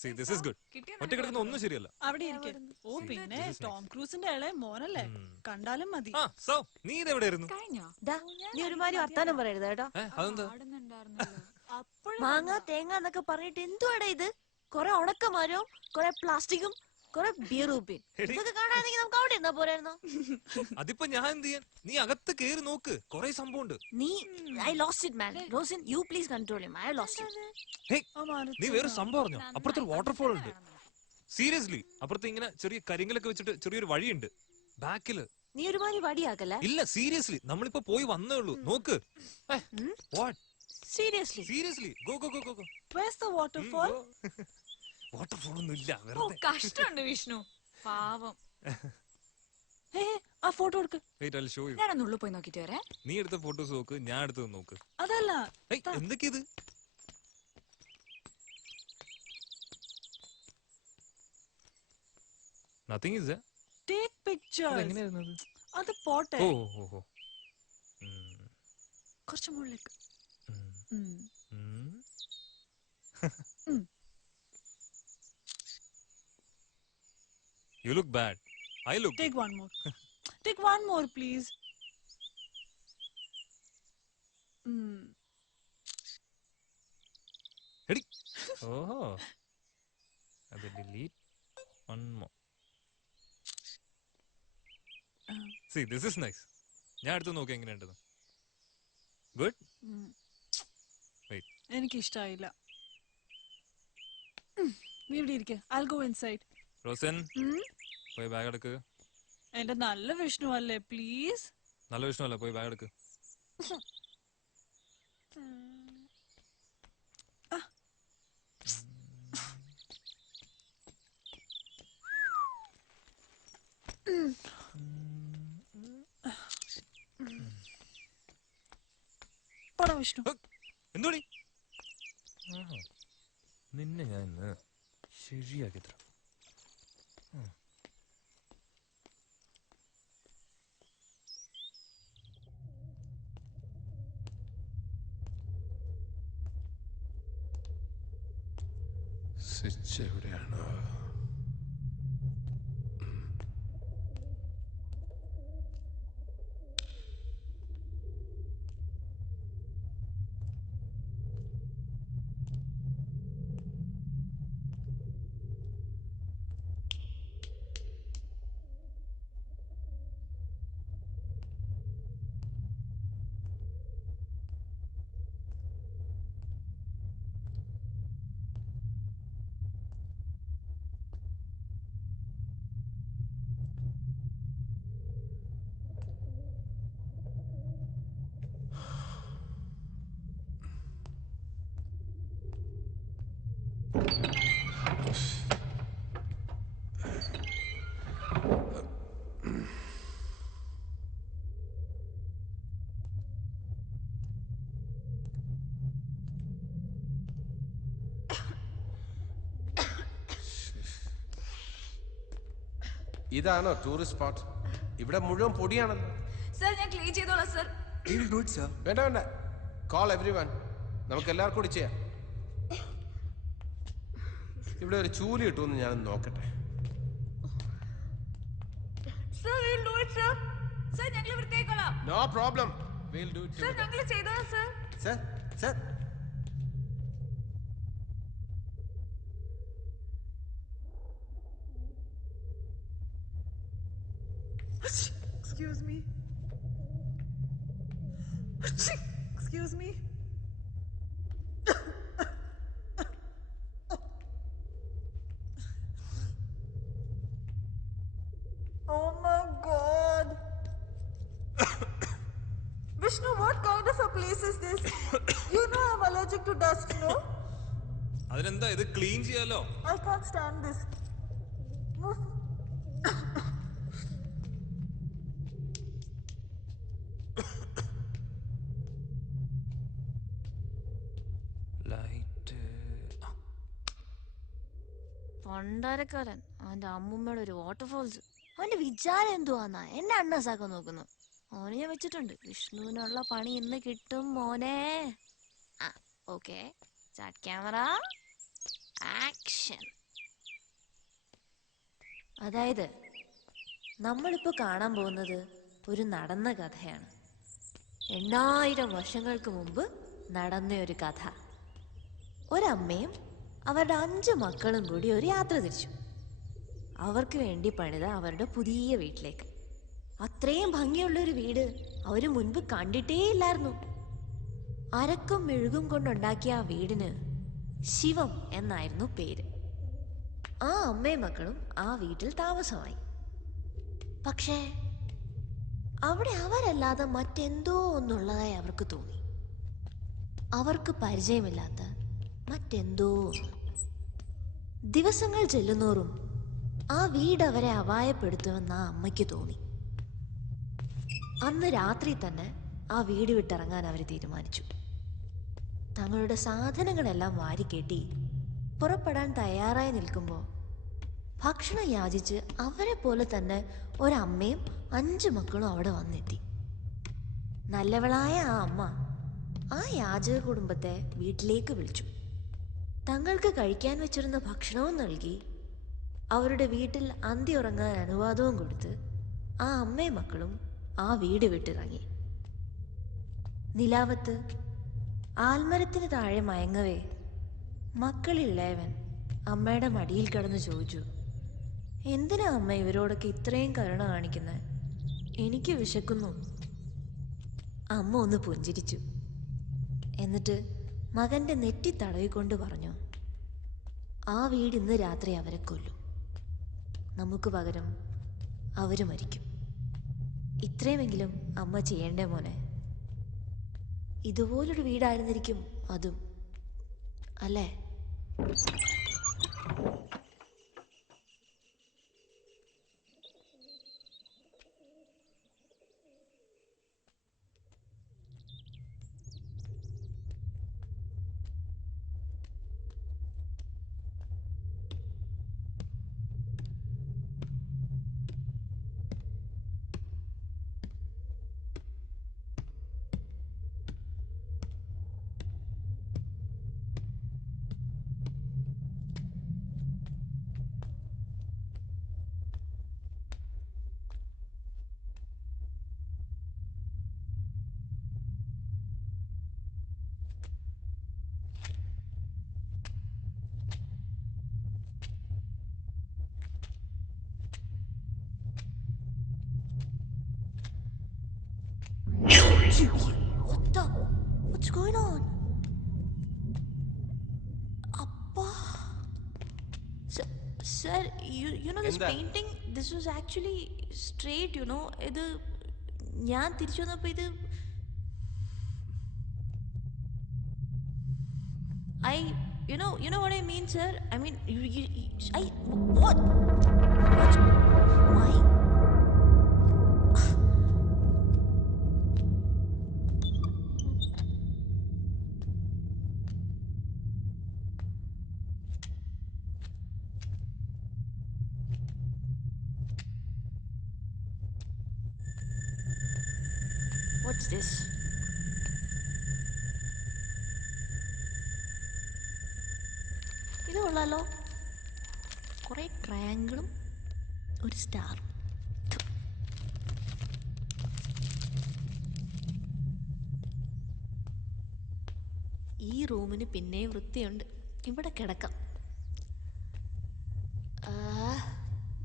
See, this is good. ഒറ്റ കിടക്കുന്ന ഒന്നും ശരിയല്ല. അവിടെ ഇരിക്കും. ഓ പിന്നെ ടോം ക്രൂസിന്റെ ഇളയ മോനല്ലേ, കണ്ടാലും മതി. സോ നീ ഇതെവിടെയായിരുന്നു? കഴിഞ്ഞോ? നീ ഒരുമാതിരി വർത്താനം പറയരുത് കേട്ടോ. അതെന്താ? മാങ്ങ തേങ്ങ എന്നൊക്കെ പറഞ്ഞിട്ട് എന്തുവാടാ ഇത്? കൊറേ ഉണക്കമരവും കൊറേ പ്ലാസ്റ്റിക്കും കുറെ ബിയർ ഉപ്പിൻ ഇതൊക്കെ കാണാനെങ്കിൽ നമുക്ക് അവിടെ ഇരുന്നാ പോരായിരുന്നോ? അതിപ്പോ ഞാൻ എന്ത് ചെയ്യാൻ? നീ അകത്ത് കേറി നോക്ക്, കൊറേ സംഭവം ഉണ്ട്. നീ I lost it man. Rosin you please control him. I lost it. നീ വേറെ സംഭവം അറിഞ്ഞോ? അപ്പുറത്തൊരു വാട്ടർഫോൾ ഉണ്ട്. സീരിയസ്ലി, അപ്പുറത്ത് ഇങ്ങനെ ചെറിയ കരിങ്കലൊക്കെ വെച്ചിട്ട് ചെറിയൊരു വഴിയുണ്ട് ബാക്കില്. നീ ഒരുമാതിരി വടിയാക്കല്ലേ? ഇല്ല സീരിയസ്ലി, നമ്മളിപ്പോ പോയി വന്നേ ഉള്ളൂ. നോക്ക്. What? Seriously go go go go go. Where's the waterfall? Waterfall ഒന്നും ഇല്ല, ഓ വെറുതെ. കഷ്ടമുണ്ട് വിഷ്ണു, പാവം. ഹേ ആ ഫോട്ടോ എടുക്ക്. Wait, I'll show you. ഞാനൊന്ന് ഉള്ളിൽ പോയി നോക്കിട്ട് വരാം. നീ എടുത്ത ഫോട്ടോസ് നോക്ക്, ഞാൻ എടുത്തത് നോക്ക്. അതല്ല. എന്തൊക്കെയത്? Nothing is there. Take pictures. എങ്ങനെയായിരുന്നു അത്? അത് പോട്ടെ. ഓ ഓ ഓ. കുറച്ച് മുകളിലേക്ക്. You look bad. I look Take good. one more. Take one more, please. Ready? Oh. I will delete one more. See, this is nice. ഞാൻ എടുത്ത് നോക്കി എങ്ങനെയുണ്ടെന്ന്. Good? Wait. എനിക്ക് ഇഷ്ടായില്ല. നീ ഇവിടെ ഇരിക്ക്. I'll go inside. റോസൻ, പോയി ബാഗ് എടുക്ക്. എന്റെ നല്ല വിഷ്ണു അല്ലേ, പ്ലീസ്. നല്ല വിഷയമല്ല, പോയി ബാഗ് എടുക്ക്. പറ വിഷ്ണു. എന്തോടി? നിന്നെ ഞാൻ ഇന്ന് ശരിയാക്കി തരാം. സ്വിച്ച് എവിടെയാണോ? ഇതാണോ ടൂറിസ്റ്റ് സ്പോട്ട്? ഇവിടെ മുഴുവൻ പൊടിയാണല്ലോ. സർ ഞാൻ ക്ലീൻ ചെയ്തോളാം സർ. വേണ്ട വേണ്ട, കോൾ എവ്രിവൺ. നമുക്ക് എല്ലാവർക്കും കൂടി ചെയ്യാം. ഇവിടെ ഒരു ചൂല് കിട്ടുമെന്ന് ഞാനൊന്ന് നോക്കട്ടെ. Sir we'll do it sir. Sir ഞങ്ങൾ വൃത്തിയാക്കോളാം. No problem, we'll do it. Sir ഞങ്ങൾ ചെയ്തോളാം sir. Sir Excuse me. Excuse me. Oh my God. Vishnu, what kind of a place is this? You know I'm allergic to dust, no? അതിനെന്താ, ഇത് clean ചെയ്യാലോ. I can't stand this. Move. പണ്ടാരക്കാരൻ, അവന്റെ അമ്മൂമ്മയുടെ ഒരു waterfalls. അവന്റെ വിചാരം എന്തുവാന്നാ എന്നെ അണ്ണസാക്കാൻ നോക്കുന്നു. മോനെ ഞാൻ വെച്ചിട്ടുണ്ട്. വിഷ്ണുവിനുള്ള പണി ഇന്ന് കിട്ടും മോനെ. Okay, start camera action. അതായത് നമ്മളിപ്പോ കാണാൻ പോകുന്നത് ഒരു നടന്ന കഥയാണ്. 8000 വർഷങ്ങൾക്ക് മുമ്പ് നടന്ന ഒരു കഥ. ഒരമ്മയും അവരുടെ 5 മക്കളും കൂടി ഒരു യാത്ര തിരിച്ചു. അവർക്ക് വേണ്ടി പണിത അവരുടെ പുതിയ വീട്ടിലേക്ക്. അത്രയും ഭംഗിയുള്ളൊരു വീട് അവർ മുൻപ് കണ്ടിട്ടേ ഇല്ലായിരുന്നു. അരക്കും മെഴുകും കൊണ്ടുണ്ടാക്കിയ ആ വീടിന് ശിവം എന്നായിരുന്നു പേര്. ആ അമ്മയും മക്കളും ആ വീട്ടിൽ താമസമായി. പക്ഷേ അവിടെ അവരല്ലാതെ മറ്റെന്തോ ഒന്നുള്ളതായി അവർക്ക് തോന്നി. അവർക്ക് പരിചയമില്ലാത്ത മറ്റെന്തോ ഒന്ന്. ദിവസങ്ങൾ ചെല്ലുന്നോറും ആ വീട് അവരെ അപായപ്പെടുത്തുമെന്ന് ആ അമ്മയ്ക്ക് തോന്നി. അന്ന് രാത്രി തന്നെ ആ വീട് വിട്ടിറങ്ങാൻ അവർ തീരുമാനിച്ചു. തങ്ങളുടെ സാധനങ്ങളെല്ലാം വാരിക്കെട്ടി പുറപ്പെടാൻ തയ്യാറായി നിൽക്കുമ്പോൾ ഭക്ഷണം യാചിച്ച് അവരെ പോലെ തന്നെ ഒരമ്മയും 5 മക്കളും അവിടെ വന്നെത്തി. നല്ലവളായ ആ അമ്മ ആ യാചക കുടുംബത്തെ വീട്ടിലേക്ക് വിളിച്ചു. തങ്ങൾക്ക് കഴിക്കാൻ വെച്ചിരുന്ന ഭക്ഷണവും നൽകി അവരുടെ വീട്ടിൽ അന്തി ഉറങ്ങാൻ അനുവാദവും കൊടുത്ത് ആ അമ്മയും മക്കളും ആ വീട് വിട്ടിറങ്ങി. നിലാവത്ത് ആൽമരത്തിന് താഴെ മയങ്ങവേ മക്കളിളയവൻ അമ്മയുടെ മടിയിൽ കിടന്ന് ചോദിച്ചു, എന്തിനാ അമ്മ ഇവരോടൊക്കെ ഇത്രയും കരുണ കാണിക്കുന്നത്? എനിക്ക് വിശക്കുന്നു. അമ്മ ഒന്ന് പുഞ്ചിരിച്ചു. എന്നിട്ട് മകന്റെ നെറ്റി തടവിക്കൊണ്ട് പറഞ്ഞു, ആ വീട് ഇന്ന് രാത്രി അവരെ കൊല്ലും. നമുക്ക് പകരം അവര് മരിക്കും. ഇത്രയുമെങ്കിലും അമ്മ ചെയ്യേണ്ടേ മോനെ. ഇതുപോലൊരു വീടായിരുന്നിരിക്കും അതും, അല്ലേ? What's going on? Appa. Sir, you know this painting, this was actually straight, you know. ഇത് ഞാൻ തിരിച്ചു വന്നപ്പോൾ ഇത് you know what I mean, sir? I mean, what? Why? What's this? ഇത് കൊള്ളാലോ. കുറെ ട്രയാങ്കിളും ഒരു സ്റ്റാറും. ഈ റൂമിന് പിന്നെയും വൃത്തിയുണ്ട്. ഇവിടെ കിടക്കാം.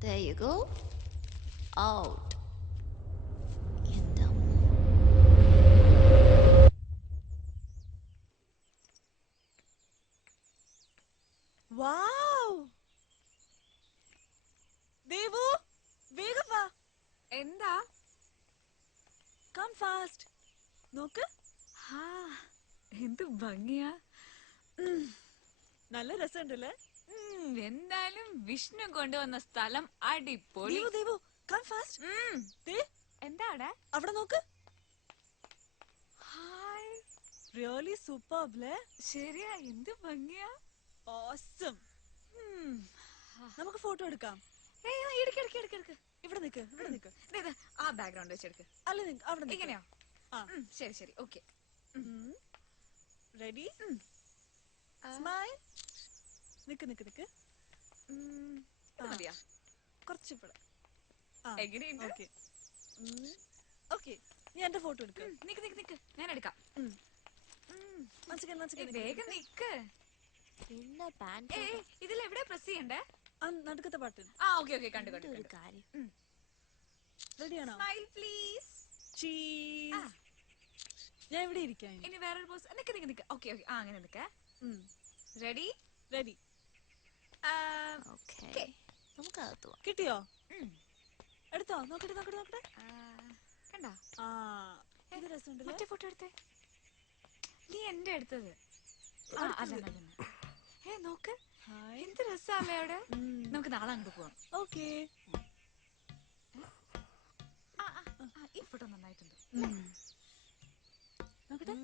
There you go. Out. Wow! Devu, വേഗം വാ. എന്താ? Come fast. നോക്ക്. എന്ത് ഭംഗിയാ. നല്ല രസമുണ്ടല്ലേ? എന്തായാലും വിഷ്ണു കൊണ്ടുവന്ന സ്ഥലം അടിപൊളി. Devu, come fast. എന്താ അവിടെ നോക്ക്. ഹായ്. Really superb, ല്ലേ? ശരിയാ, എന്ത് ഭംഗിയാ. Awesome. നമുക്ക് ഫോട്ടോ എടുക്കാം. എടുക്ക്. ഇവിടെ നിക്ക്. ആ ബാക്ക്ഗ്രൗണ്ട് വെച്ചെടുക്ക്. അല്ല, അവിടെ ഇങ്ങനെയോ? ശരി, ഓക്കെ. റെഡി? സ്മൈൽ. നിക്ക്. മതിയാ? കുറച്ചിപ്പടെ. എങ്ങനെയുണ്ട്? ഓക്കെ, ഞാൻ എന്റെ ഫോട്ടോ എടുക്കാം. നിക്ക്, ഞാൻ എടുക്കാം. വേഗം നിക്ക്. ഇതിലെവിടെ പ്രസ് ചെയ്യണ്ടേ? നടുക്കത്തെ പാട്ട് ആ ഓക്കെ ഓക്കെ കണ്ടു കണ്ടു ഒരു കാര്യം റെഡിയാണോ? Smile please. ചീസ്. ഞാൻ ഇവിടെ ഇരിക്കാം. ഇനി വേറൊരു പോസ്. നിക്ക് നിക്ക് നിക്ക്. Okay okay. ആ അങ്ങനെ നിക്ക്. Ready ready. ഓക്കേ നമുക്ക് അകത്ത് പോവാം. കിട്ടിയോ? എടുത്തോ? നോക്കട്ടെ നോക്കട്ടെ നോക്കട്ടെ. കണ്ടാ? ആ ഇത് രസമുണ്ടല്ലോ. മറ്റേ ഫോട്ടോ എടുത്തേ. നീ എന്റെ എടുത്തത്. ആ അതന്നെ അതന്നെ. നോക്ക് എന്ത് രസാല്ലേ അവിടെ. നമുക്ക് നാളെ അങ്ങോട്ട് പോവാം. ഓക്കേ. ഈ ഫോട്ടോ നന്നായിട്ടുണ്ട്. നോക്കട്ടെ.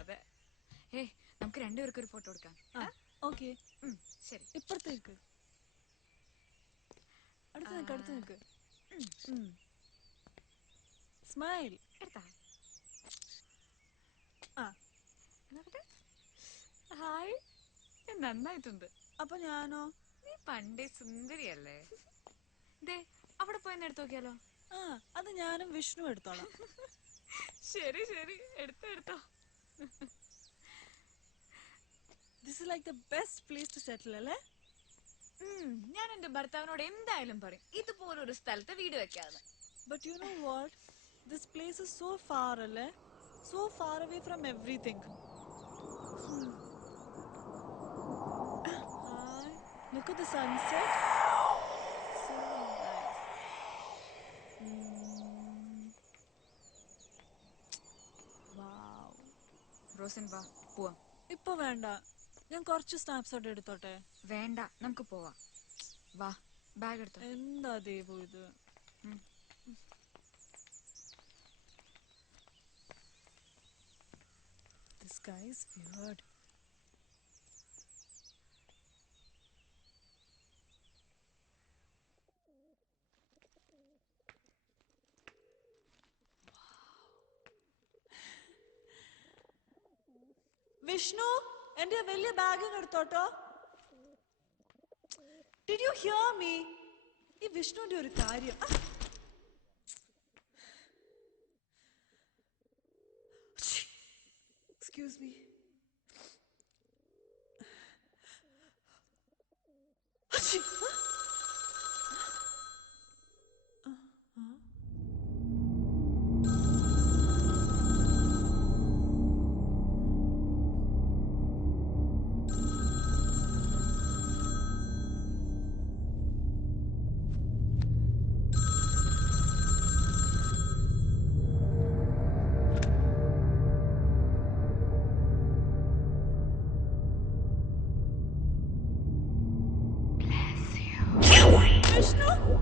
അതെ. നമുക്ക് രണ്ടുപേർക്കും ഒരു ഫോട്ടോ എടുക്കാം. ഓക്കേ ശരി. ഇപ്പുറത്തേക്ക് അടുത്ത് നിൽക്ക് അടുത്ത് നിൽക്ക്. സ്മൈൽ. എടുത്താ? നോക്കട്ടെ. ഹായ് നന്നായിട്ടുണ്ട്. അപ്പൊ ഞാനോ? നീ പണ്ടേ സുന്ദരിയല്ലേ. ദേ അവിടെ പോയി എടുത്തു നോക്കിയാലോ? അത് ഞാനും വിഷ്ണു എടുത്തോളാം. ശരി ശരി എടുത്തോ എടുത്തോ. This is like the best place to settle, അല്ലേ? ഞാൻ എന്റെ ഭർത്താവിനോട് എന്തായാലും പറയും ഇതുപോലൊരു സ്ഥലത്ത് വീട് വെക്കാന്ന്. But you know what? This place is so far, അല്ലേ? So far away from everything. Hi. Look at the sunset. So nice. Wow. Rosan വാ പോവാം. ഇപ്പൊ വേണ്ട, ഞാൻ കുറച്ച് സ്നാപ്ഷോട്ട് എടുത്തോട്ടെ. വേണ്ട നമുക്ക് പോവാം. വാ ബാഗ് എടുത്തോ. എന്താ ദേവു ഇത്? This guy is weird. Vishnu എന്റെ വലിയ bag എടുത്തോട്ടോ. Did you hear me? ഈ വിഷ്ണുവിന്റെ ഒരു കാര്യം. Excuse me.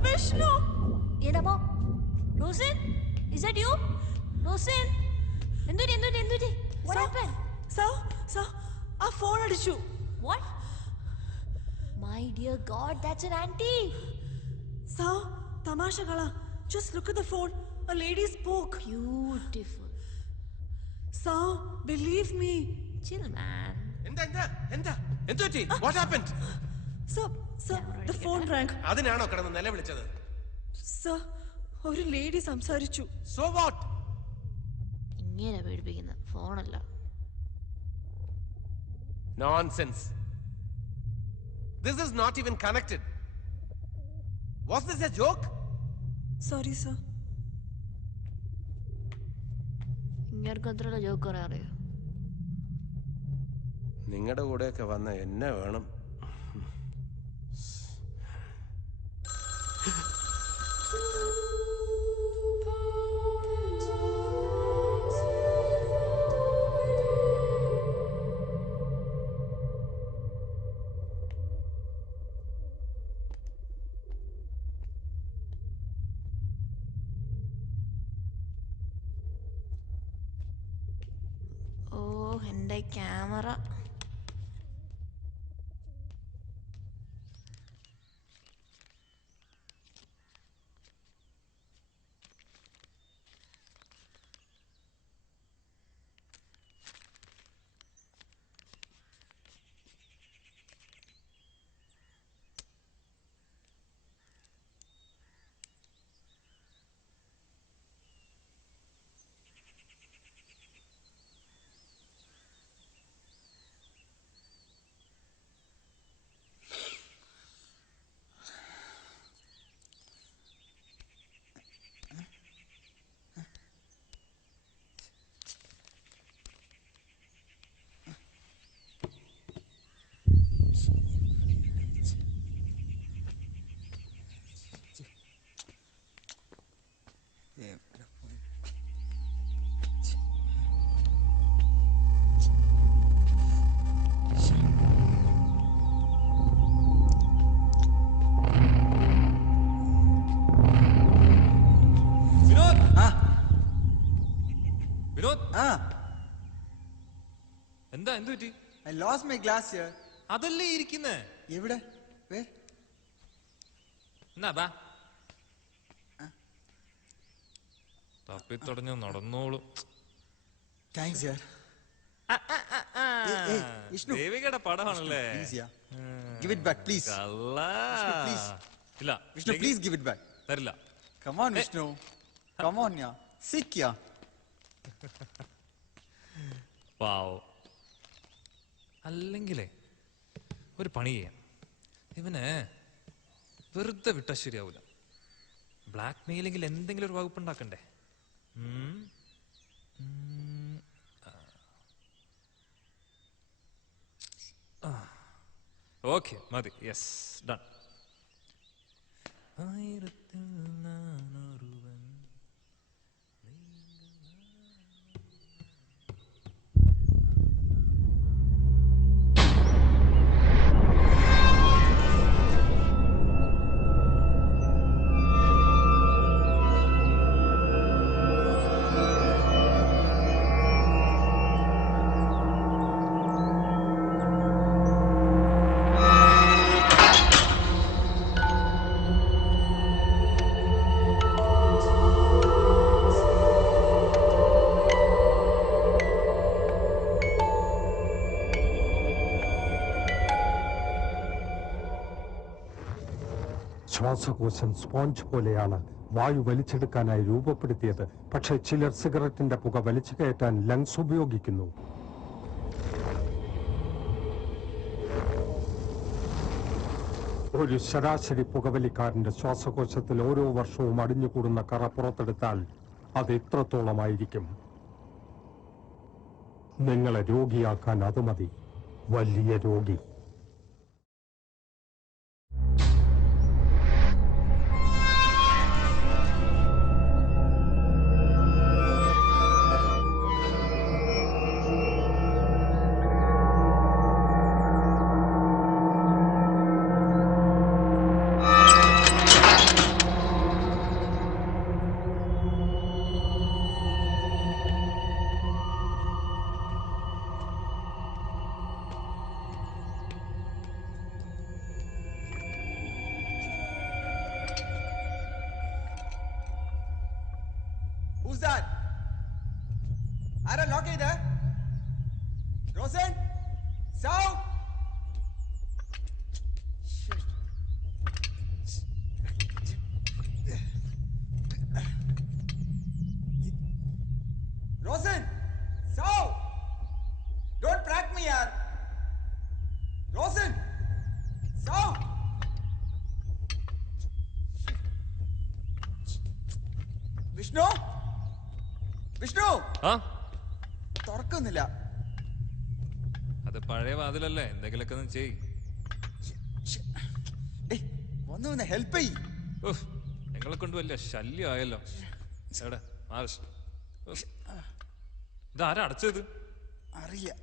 Vishnu! Yenamo? Rosin? Is that you? Rosin? Enduri? What happened? So, our phone adichu. What? My dear God, that's an auntie. So, tamasha gala. Just look at the phone. A lady spoke. Beautiful. So, believe me. Chill, man. What happened? Sir, the phone rang. അതിനാണോ കിടന്ന് നിലവിളിച്ചത്? Sir, ഒരു lady സംസാരിച്ചു. So what? ഇങ്ങനെ പേടിപ്പിക്കുന്ന ഫോണല്ല. Nonsense. This is not even connected. Was this a joke? Sorry, sir. ഇങ്ങേർക്ക് അത്ര joke പറയാൻ അറിയോ? നിങ്ങളുടെ കൂടെയൊക്കെ വന്ന എന്നെ വേണം. ഓ എൻ്റെ ക്യാമറ. Ah, എന്താ എന്ത് പറ്റി? I lost my glass here. അതല്ലേ ഇരിക്കുന്നേ. എവിടെ? Where? എന്നാ ബാ. തപ്പിത്തടഞ്ഞ് നടന്നോളൂ. Thanks, yaar. Hey, Vishnu. ദേവികയുടെ പടമാണല്ലേ? Please, yeah. Give it back, please. കള്ളാ. Vishnu, please. ഇല്ല. Vishnu, please give it back. തരില്ല. Come on, Vishnu. Come on, yeah. Sick, yeah. പാവം. അല്ലെങ്കിലേ ഒരു പണി ചെയ്യാം. ഇവന് വെറുതെ വിട്ടാ ശരിയാവൂല. ബ്ലാക്ക് മെയിലെങ്കിൽ എന്തെങ്കിലും ഒരു വകുപ്പ് ഉണ്ടാക്കണ്ടേ? ഓക്കെ മതി. Yes, done. ശ്വാസകോശം സ്പോഞ്ച് പോലെയാണ് വായു വലിച്ചെടുക്കാനായി രൂപപ്പെടുത്തിയത്. പക്ഷേ ചിലർ സിഗരറ്റിന്റെ പുക വലിച്ചു കയറ്റാൻ ലങ്സ് ഉപയോഗിക്കുന്നു. ഒരു ശരാശരി പുകവലിക്കാരന്റെ ശ്വാസകോശത്തിൽ ഓരോ വർഷവും അടിഞ്ഞുകൂടുന്ന കറ പുറത്തെടുത്താൽ അത് എത്രത്തോളമായിരിക്കും? നിങ്ങളെ രോഗിയാക്കാൻ അത് മതി. വലിയ രോഗി. Who's that? Aaron, lock it there. Rosen? Sound? Rosen? Sound? Don't prank me, yaar. Rosen? Sound? Vishnu? Vishnu ആ തുറക്കുന്നില്ല. അത് പഴയ വാതിലല്ലേ, എന്തെങ്കിലുമൊക്കെ ഒന്ന് ചെയ്. ഒന്ന് ഹെൽപ്പ് ചെയ്. നിങ്ങളെ കൊണ്ട് വലിയ ശല്യമായല്ലോ. എവിടെ ഇതാരാ അടച്ചത്? അറിയാം.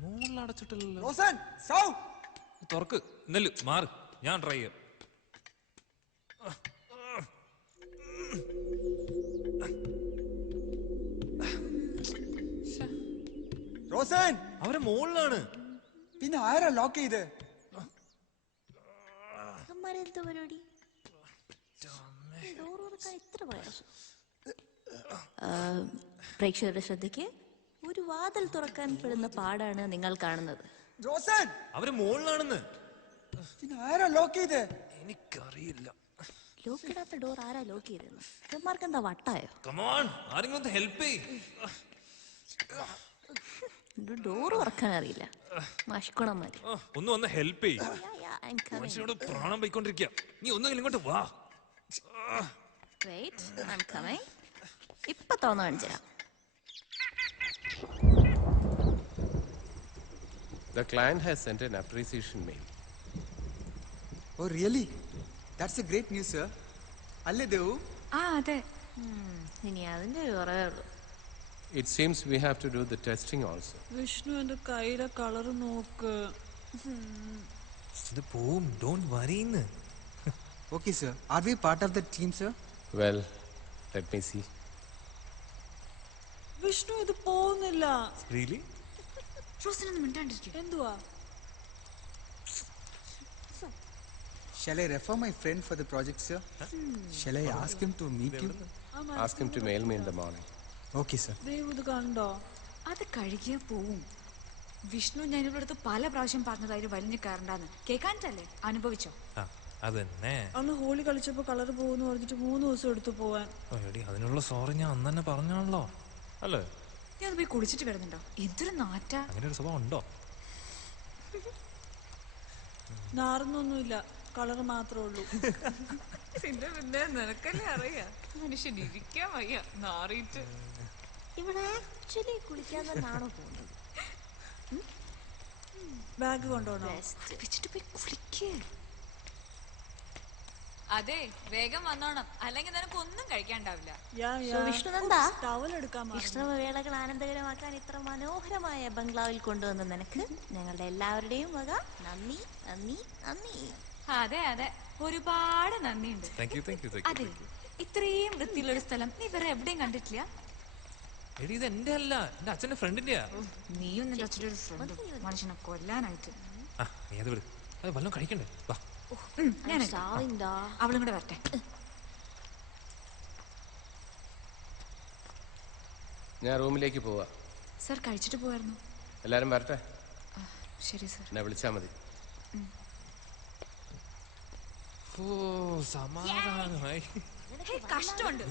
മുകളിൽ അടച്ചിട്ടില്ലല്ലോ. റോസൻ സൗണ്ട് തുറക്ക്. നെല്ല് മാറ്, ഞാൻ ട്രൈ ചെയ്യാം. റോസൻ അവരെ മുകളിലാണ്. പിന്നെ ആരാ ലോക്ക് ചെയ്ത്? അമ്മരെന്താ പരിപാടി? ഡോർ തുറക്കാൻ ഇത്ര പ്രയാസം. പ്രേക്ഷകരുടെ ശ്രദ്ധയ്ക്ക് ഒരു വാതിൽ തുറക്കാൻ പെടുന്ന പാടാണ് നിങ്ങൾ കാണുന്നത്. റോസൻ അവര് മുകളിലാണെന്ന്. പിന്നെ ആരാ ലോക്ക് ചെയ്ത്? എനിക്കറിയില്ല. ലോക്ക് ഇടാത്ത ഡോർ ആരാ ലോക്ക് ചെയ്തെന്ന്? ഇവന്മാർക്ക് എന്താ വട്ടായോ? കമോൺ, ആരെങ്കിലും ഒന്ന് ഹെൽപ്പ് ചെയ്യ്. ഡോർ തുറക്കാൻ അറിയില്ല മഷ്കുണന്മാര്. ഒന്ന് വന്ന് ഹെൽപ്പ് ചെയ്യ്. മനുഷ്യനോട് പ്രാണം പോയിക്കൊണ്ടിരിക്കുക. നീ ഒന്നെങ്കിലും ഇങ്ങോട്ട് വാ. ഇപ്പൊ തോന്നു കാണിച്ചാ. The client has sent an appreciation mail. Oh really? That's a great news, sir. അല്ലേ ദേവു? ആ അതെ. ഇനി അതിന്റെ കുറവേ ഉള്ളൂ. It seems we have to do the testing also. Vishnu എന്റെ കൈയുടെ കളർ നോക്ക്. ഇത് പോവും. Don't വറിന്ന്. Okay, sir. Are we part of the team, sir? Well, let me see. Vishnu ഇത് പോകുന്നില്ല. റിയലി? റോസിനൊന്നും മിണ്ടാണ്ടിരിക്കും. എന്തുവാ? Shall I refer my friend for the project, sir? Shall I ask him to meet you? Ask him to mail me in the morning. Okay, sir. ദൈവം ഇത് കണ്ടോ? അത് കഴുകിയാ പോവും. വിഷ്ണു ഞാൻ ഇവിടെ അടുത്ത് പല പ്രാവശ്യം പറഞ്ഞത് അതിന് വലിഞ്ഞു കയറണ്ടാന്ന്. കേൾക്കാനിട്ടല്ലേ? അനുഭവിച്ചോ? അതന്നെ. അന്ന് ഹോളി കളിച്ചപ്പോ കളർ പോകുന്നു പറഞ്ഞിട്ട് 3 ദിവസം എടുത്തു പോവാൻ. അതിനുള്ള സോറി ഞാൻ അന്ന് തന്നെ പറഞ്ഞാണല്ലോ അല്ലേ? നീ ഒന്ന് പോയി കുളിച്ചിട്ട് വരുന്നുണ്ടോ? എന്തൊരു നാറ്റാ. അങ്ങനെ ഒരു സ്വഭാവം ഉണ്ടോ? നാറുന്നൊന്നുമില്ല, കളർ മാത്രമേ ഉള്ളൂ. പിന്നെ പിന്നെ നിനക്കല്ലേ അറിയാ, മനുഷ്യൻ ഇരിക്കാൻ വയ്യ നാറിയിട്ട്. ഇവിടെ ആക്ച്വലി കുളിക്കാൻ തന്നെയാണോ പോകുന്നത്? ബാഗ് കൊണ്ടുപോകണോ? വെച്ചിട്ട് പോയി കുളിക്കേ. അതെ, വേഗം വന്നോണം, അല്ലെങ്കിൽ നിനക്ക് ഒന്നും കഴിക്കാണ്ടാവില്ല. വിഷ്ണുനന്ദാ, ടവൽ എടുക്കാൻ വിഷ്ണുവേളകൾ ആനന്ദകരമാക്കാൻ ഇത്ര മനോഹരമായ ബംഗ്ലാവിൽ കൊണ്ടുവന്ന നിനക്ക് ഞങ്ങളുടെ എല്ലാവരുടെയും വക നന്ദി നന്ദി നന്ദി. അതെ അതെ, ഒരുപാട് നന്ദിയുണ്ട്. അതെ, ഇത്രയും വൃത്തിയുള്ളൊരു സ്ഥലം നീ വേറെ എവിടെയും കണ്ടിട്ടില്ല. ഇത് എന്റെ അല്ല, എന്റെ അച്ഛന്റെ ഫ്രണ്ടിന്റെയാ. നീയും നിന്റെ അച്ഛൻ്റെ ഒരു ഫ്രണ്ട് മനുഷ്യനെ കൊല്ലാനായിട്ട്. നീ അത് വിട്, അത് വല്ലതും കഴിക്കണ്ടേ? വാ, അവളും കൂടെ വരട്ടെ. ഞാൻ റൂമിലേക്ക് പോവാ. സർ കഴിച്ചിട്ട് പോവായിരുന്നു. എല്ലാരും വരട്ടെ. ശരി സർ. എന്നെ വിളിച്ചാ മതി. സമാധാനമായി. കഷ്ടമുണ്ട്.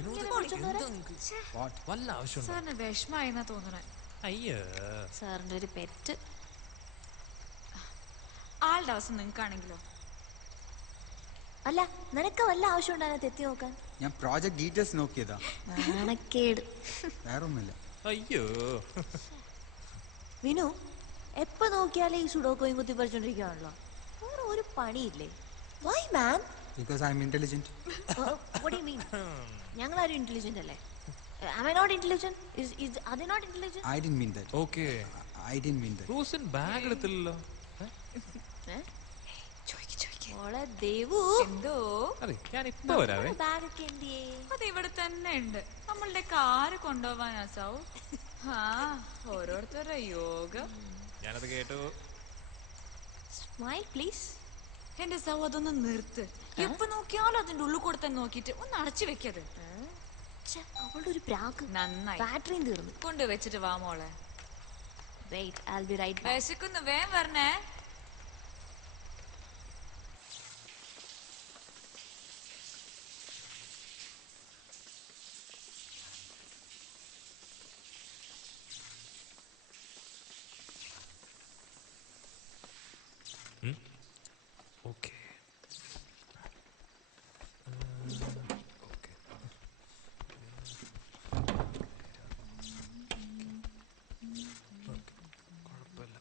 വല്ല ആവശ്യം സാറിന് വിഷമായിന്നാ തോന്നണേ. അയ്യോ, സാറിന്റെ ഒരു പെറ്റ്. ആളുടെ അവസ്ഥ നിങ്ങൾക്കാണെങ്കിലോ? അല്ല, നിനക്ക് വല്ല ആവശ്യം ഉണ്ടായിരുന്നു എത്തി നോക്കാൻ? ഞാൻ പ്രോജക്ട് ഡീറ്റെയിൽസ് നോക്കിയതാ. നാണക്കേട്. വേറൊന്നുമില്ല. അയ്യോ വിനു, എപ്പോ നോക്കിയാലേ ഈ സുഡോക്കോയും കുത്തി പറിച്ചോണ്ടിരിക്കുകയാണല്ലോ. വേറെ ഒരു പണിയില്ലേ? Why, man? Because I'm intelligent. What do you mean? ഞങ്ങളാരും ഇന്റലിജന്റ് അല്ലേ? Am I not intelligent? Are they not intelligent? I didn't mean that. Okay. I didn't mean that. Rosin bag എടുത്തില്ലല്ലോ. മോളെ ദേവു, എന്തോ അതെ, ഞാൻ ഇപ്പൊ വരാവേ. ബാഗ് ഒക്കെ എന്തിയേ? അത് ഇവിടെ തന്നെ ഉണ്ട്. നമ്മളുടെ കാറ് കൊണ്ടുപോവാനാ സൗ. ഓരോരുത്തരുടെ യോഗം. ഞാനത് കേട്ടു. Smile, please. എന്റെ സൗ, അതൊന്ന് നിർത്ത്. എപ്പൊ നോക്കിയാലും അതിന്റെ ഉള്ളിൽ കൂടെ തന്നെ നോക്കിട്ട് ഒന്ന് അടച്ചു വെക്കത്. അവളുടെ ഒരു പ്രാക്ക്. നന്നായി. ബാറ്ററിയും തീർന്നു. കൊണ്ടുവച്ചിട്ട് വാ മോളെ. Wait, I'll be right back. വിശക്കുന്നു, വേഗം വരണേ. ഓക്കെ. കുഴപ്പമില്ല.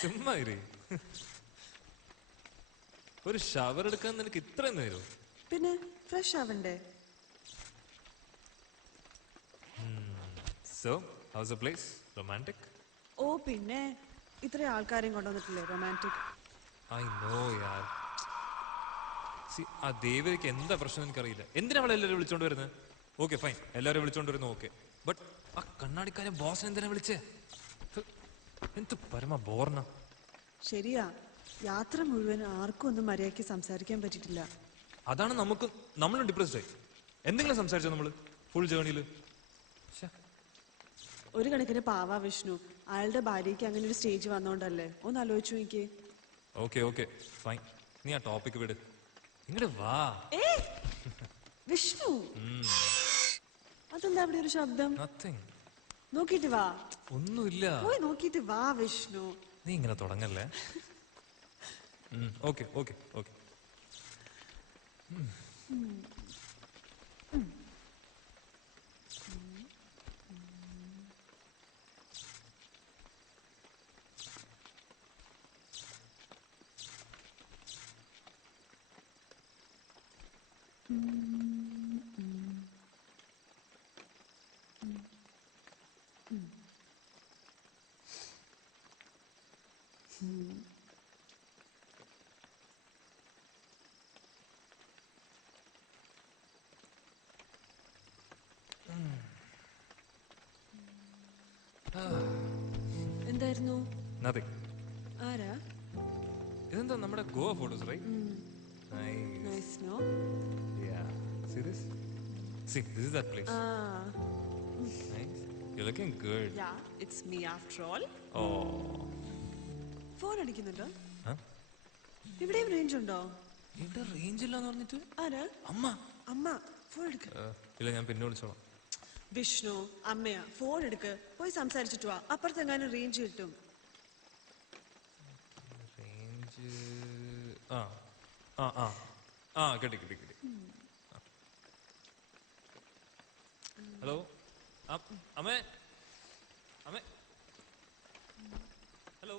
ചുമ്മാ ഇരി. ഒരു ഷവർ എടുക്കാൻ നിനക്ക് ഇത്രയും നേരം? പിന്നെ ഫ്രഷ് ആവണ്ടേ? So, how's the place? Romantic? ഓ പിന്നെ, ഇത്ര ആൾക്കാരെയും കൊണ്ടുവന്നിട്ടില്ലേ romantic. I know, yaar. See, ആ ദേവിക്ക് എന്താ പ്രശ്നം എനിക്കറിയില്ല. എന്തിനാ അവളെ എല്ലാവരും വിളിച്ചോണ്ട് വരുന്നത്? ഓക്കെ ഫൈൻ, എല്ലാവരും വിളിച്ചോണ്ട് വരുന്നു, ഓക്കെ. ബട്ട് ആ കണ്ണാടിക്കാരെ ബോസിനെ എന്തിനാ വിളിച്ചേ? എന്ത് പരമ ബോർണ. ശരിയാ, യാത്ര മുഴുവൻ ആർക്കും ഒന്നും മര്യാദയ്ക്ക് സംസാരിക്കാൻ പറ്റിയിട്ടില്ല. അതാണ് നമ്മളും ഡിപ്രസ്ഡ് ആയി. എന്തെങ്കിലും സംസാരിച്ചോ നമ്മള് ഫുൾ ജേർണിയില്? ഒരു കണക്കിന് പാവാ വിഷ്ണു, അയാളുടെ ഭാര്യയ്ക്ക് അങ്ങനെ ഒരു സ്റ്റേജ് വന്നോണ്ടല്ലേ. ഒന്ന് ആലോചിച്ചു നോക്കിയേ. ഓക്കെ ഓക്കെ ഫൈൻ, നീ ആ ടോപ്പിക് വിട്, ഇങ്ങോട്ട് വാ. വിഷ്ണു, അതെന്താ അവിടെ ഒരു ശബ്ദം? നത്തിങ്. നോക്കിട്ട് വാ. ഒന്നുമില്ല, പോയി നോക്കിട്ട് വാ വിഷ്ണു. നീ ഇങ്ങനെ തുടങ്ങല്ലേ. Okay okay okay. നത്തിങ്. ആരാ? ഇതെന്താ നമ്മുടെ Goa photos right? Nice, no? Yeah. See this? See, this is that place. Nice. You're looking good. Yeah, it's me after all. Oh. Phone അടിക്കുന്നുണ്ടോ? Huh? ഇവിടെയും റേഞ്ച് ഉണ്ടോ? ഇവിടെ റേഞ്ച് ഇല്ലാന്ന് പറഞ്ഞിട്ട്? ആരാ? അമ്മ. അമ്മ ഫോൺ എടുക്ക. ഇല്ല, ഞാൻ പിന്നെ വിളിച്ചോളാം. വിഷ്ണു അമ്മയാ, ഫോൺ എടുക്ക്, പോയി സംസാരിച്ചിട്ട് വാ. അപ്പുറത്തെങ്ങാനും റേഞ്ച് കിട്ടും. റേഞ്ച് കിട്ടി. ഹലോ, അമ്മേ. ഹലോ.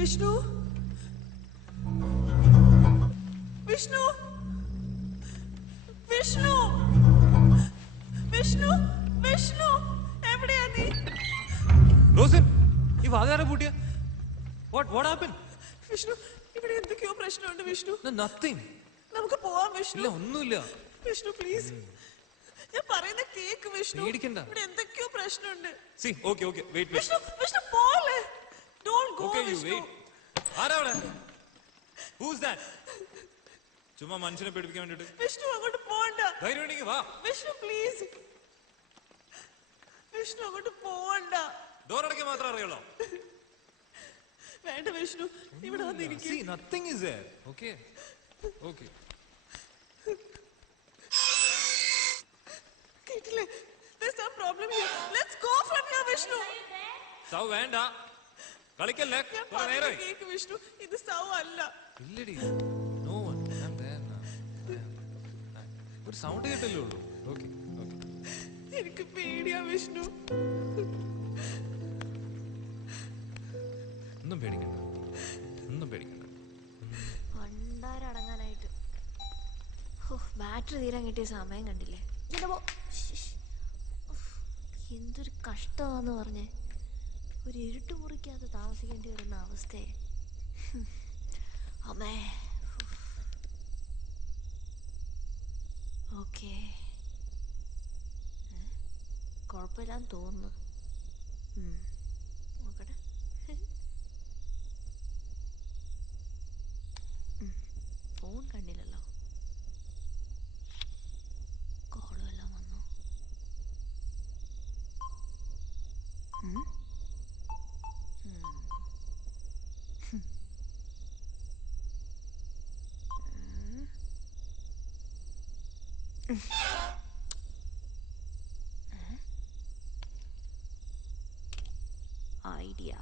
വിഷ്ണു വിഷ്ണു വിഷ്ണു വിഷ്ണു വിഷ്ണു എവിടെയാ നീ? റോസൻ, ഈ വാതാര പൂട്ടിയ? What happened? വിഷ്ണു, ഇവിടെ എന്തൊക്കെയോ പ്രശ്നമുണ്ട് വിഷ്ണു. Nothing. നമുക്ക് പോവാം വിഷ്ണു. ഇല്ല, ഒന്നുമില്ല. വിഷ്ണു പ്ലീസ്, ഞാൻ പറയുന്ന കേക്ക് വിഷ്ണു. പേടിക്കണ്ട. ഇവിടെ എന്തൊക്കെയോ പ്രശ്നമുണ്ട്. See, okay, wait. Vishnu Vishnu പോലെ. Don't go Okay, you Vishnu. wait. ആരാ അവിടെ? Who's that? ചുമ്മാ മനുഷ്യനെ പേടിപ്പിക്കാൻ വേണ്ടിട്ട്. വിഷ്ണു അങ്ങോട്ട് പോവണ്ട. ധൈര്യം ഉണ്ടെങ്കിൽ വാ. വിഷ്ണു പ്ലീസ്. വിഷ്ണു അങ്ങോട്ട് പോവണ്ട. ഡോർ അടയ്ക്കാൻ മാത്രം അറിയുള്ളൂ. വേണ്ട വിഷ്ണു, ഇവിടെ വന്നിരിക്കും. See, nothing is there. Okay. കേട്ടില്ലേ? There's some problem here. Let's go from here Vishnu. സൗ വേണ്ട, കളിക്കല്ലേ. ഞാൻ കുറെ നേരമായി. കേക്ക് വിഷ്ണു, ഇത് സൗ അല്ല. ഇല്ലടി, no one. I'm there now. ഒരു സൗണ്ട് കേട്ടല്ലേ ഉള്ളൂ. Okay. എനിക്ക് പേടിയാ വിഷ്ണു. ഒന്നും പേടിക്കണ്ട. പണ്ടാരടങ്ങാനായിട്ട് ബാറ്ററി തീരാൻ കിട്ടിയ സമയം കണ്ടില്ലേ? എന്തൊരു കഷ്ടമാന്ന് പറഞ്ഞേ. ഒരു ഇരുട്ടുമുറിക്കകത്ത് താമസിക്കേണ്ടി വരുന്ന അവസ്ഥയെ. അമ്മേ. ഓക്കെ, കുഴപ്പമില്ലാന്ന് തോന്നുന്നു. നോക്കട്ടെ. ഫോൺ കണ്ടില്ലല്ലോ. കോളും എല്ലാം വന്നു. Idea.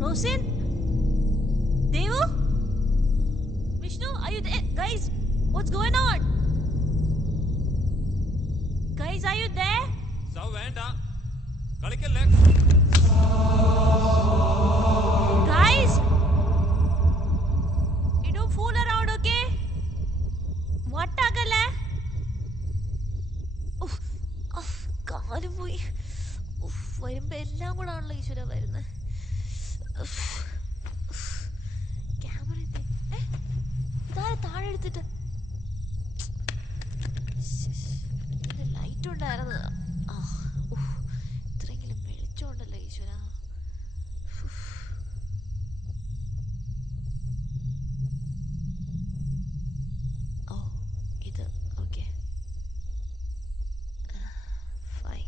Rosin? Devu? Vishnu, are you there? Guys, what's going on? Guys, are you there? സൗ വേണ്ട കളിക്കല്ലേ Guys! You don't fool around, okay? What agale? കാല് പോയി വരുമ്പോ എല്ലാം കൂടെ ആണല്ലോ ഈശ്വര വരുന്നത്. ക്യാമറ ഇതാരെ താഴെ എടുത്തിട്ട് ലൈറ്റ് ഉണ്ടായിരുന്നു. ഇത്രയെങ്കിലും വെളിച്ചമുണ്ടല്ലോ ഈശ്വര. ഓ ഇത് ഓക്കെ ഫൈൻ.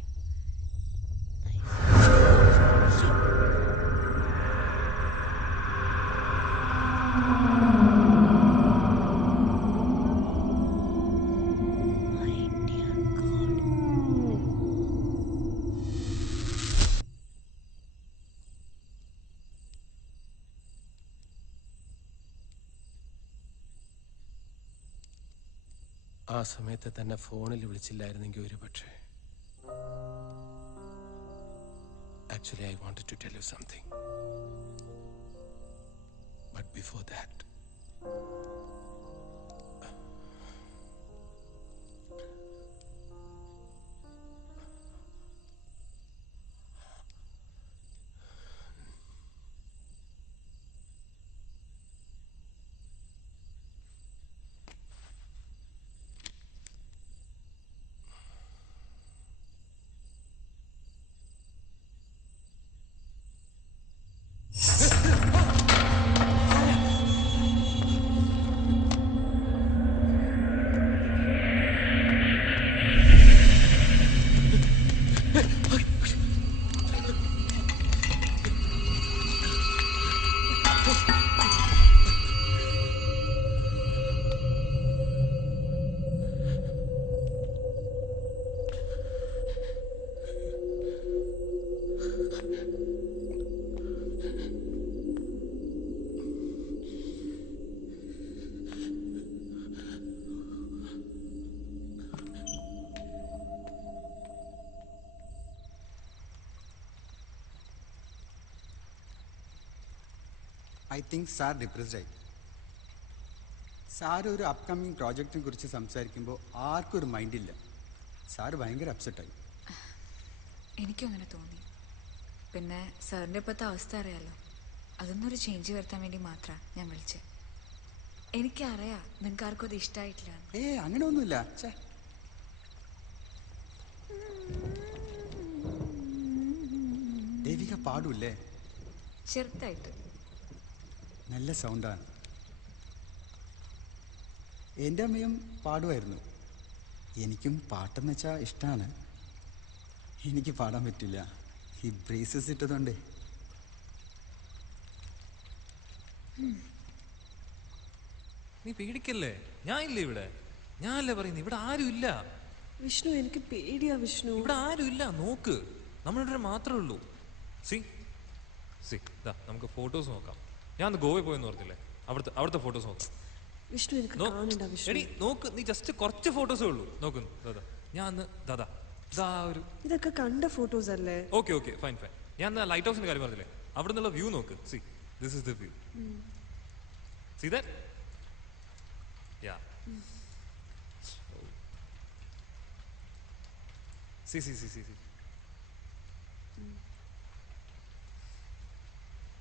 ആ സമയത്ത് തന്നെ ഫോണിൽ വിളിച്ചില്ലായിരുന്നെങ്കിൽ ഒരു പക്ഷേ. Actually, I wanted to tell you something. But before that, I think sir depressed ആയി. സാർ ഒരു അപ്കമിങ് പ്രോജക്റ്റിനെ കുറിച്ച് സംസാരിക്കുമ്പോൾ ആർക്കും ഒരു മൈൻഡില്ല. സാർ ഭയങ്കര അപ്സെറ്റായി. എനിക്കും അങ്ങനെ തോന്നി. പിന്നെ സാറിൻ്റെ ഇപ്പോഴത്തെ അവസ്ഥ അറിയാലോ, അതൊന്നൊരു ചേഞ്ച് വരുത്താൻ വേണ്ടി മാത്രമാണ് ഞാൻ വിളിച്ചത്. എനിക്കറിയാം നിങ്ങൾക്ക് ആർക്കും അത് ഇഷ്ടമായിട്ടില്ല. അങ്ങനെ ഒന്നുമില്ല. ദേവിക പാടൂല്ലേ? ചെറുതായിട്ട്. നല്ല സൗണ്ടാണ്. എൻ്റെ അമ്മയും പാടുമായിരുന്നു. എനിക്കും പാട്ടെന്ന് വെച്ചാൽ ഇഷ്ടമാണ്. എനിക്ക് പാടാൻ പറ്റില്ല, ഈ ബ്രേസസ് ഇട്ടതുകൊണ്ടേ. നീ പേടിക്കല്ലേ, ഞാൻ ഇല്ലേ ഇവിടെ. ഞാനല്ലേ പറയുന്നത്, ഇവിടെ ആരും ഇല്ല. വിഷ്ണു, എനിക്ക് പേടിയാ വിഷ്ണു. ഇവിടെ ആരും ഇല്ല, നോക്ക്, നമ്മളിവിടെ മാത്രമേ ഉള്ളൂ. സി സി ദാ നമുക്ക് ഫോട്ടോസ് നോക്കാം. ഞാൻ ഗോവയിൽ പോയെന്ന് പറഞ്ഞില്ലേ, അവിടുത്തെ ഫോട്ടോസ് നോക്കാം. വിഷ്ണു, എനിക്ക് കാണണ്ട വിഷ്ണു. എടി നോക്ക്, നീ ജസ്റ്റ് കുറച്ച് ഫോട്ടോസേ ഉള്ളൂ. നോക്കുന്നു ദാദാ, ഞാൻ ഒരു ഇതൊക്കെ കണ്ട ഫോട്ടോസ് അല്ലേ? Okay okay fine fine. ഞാൻ ലൈറ്റ് ഹൗസിന്റെ കാര്യം പറഞ്ഞില്ലേ, അവിടെ നിന്നുള്ള വ്യൂ നോക്ക്. See this is the view. C that? Yeah. See.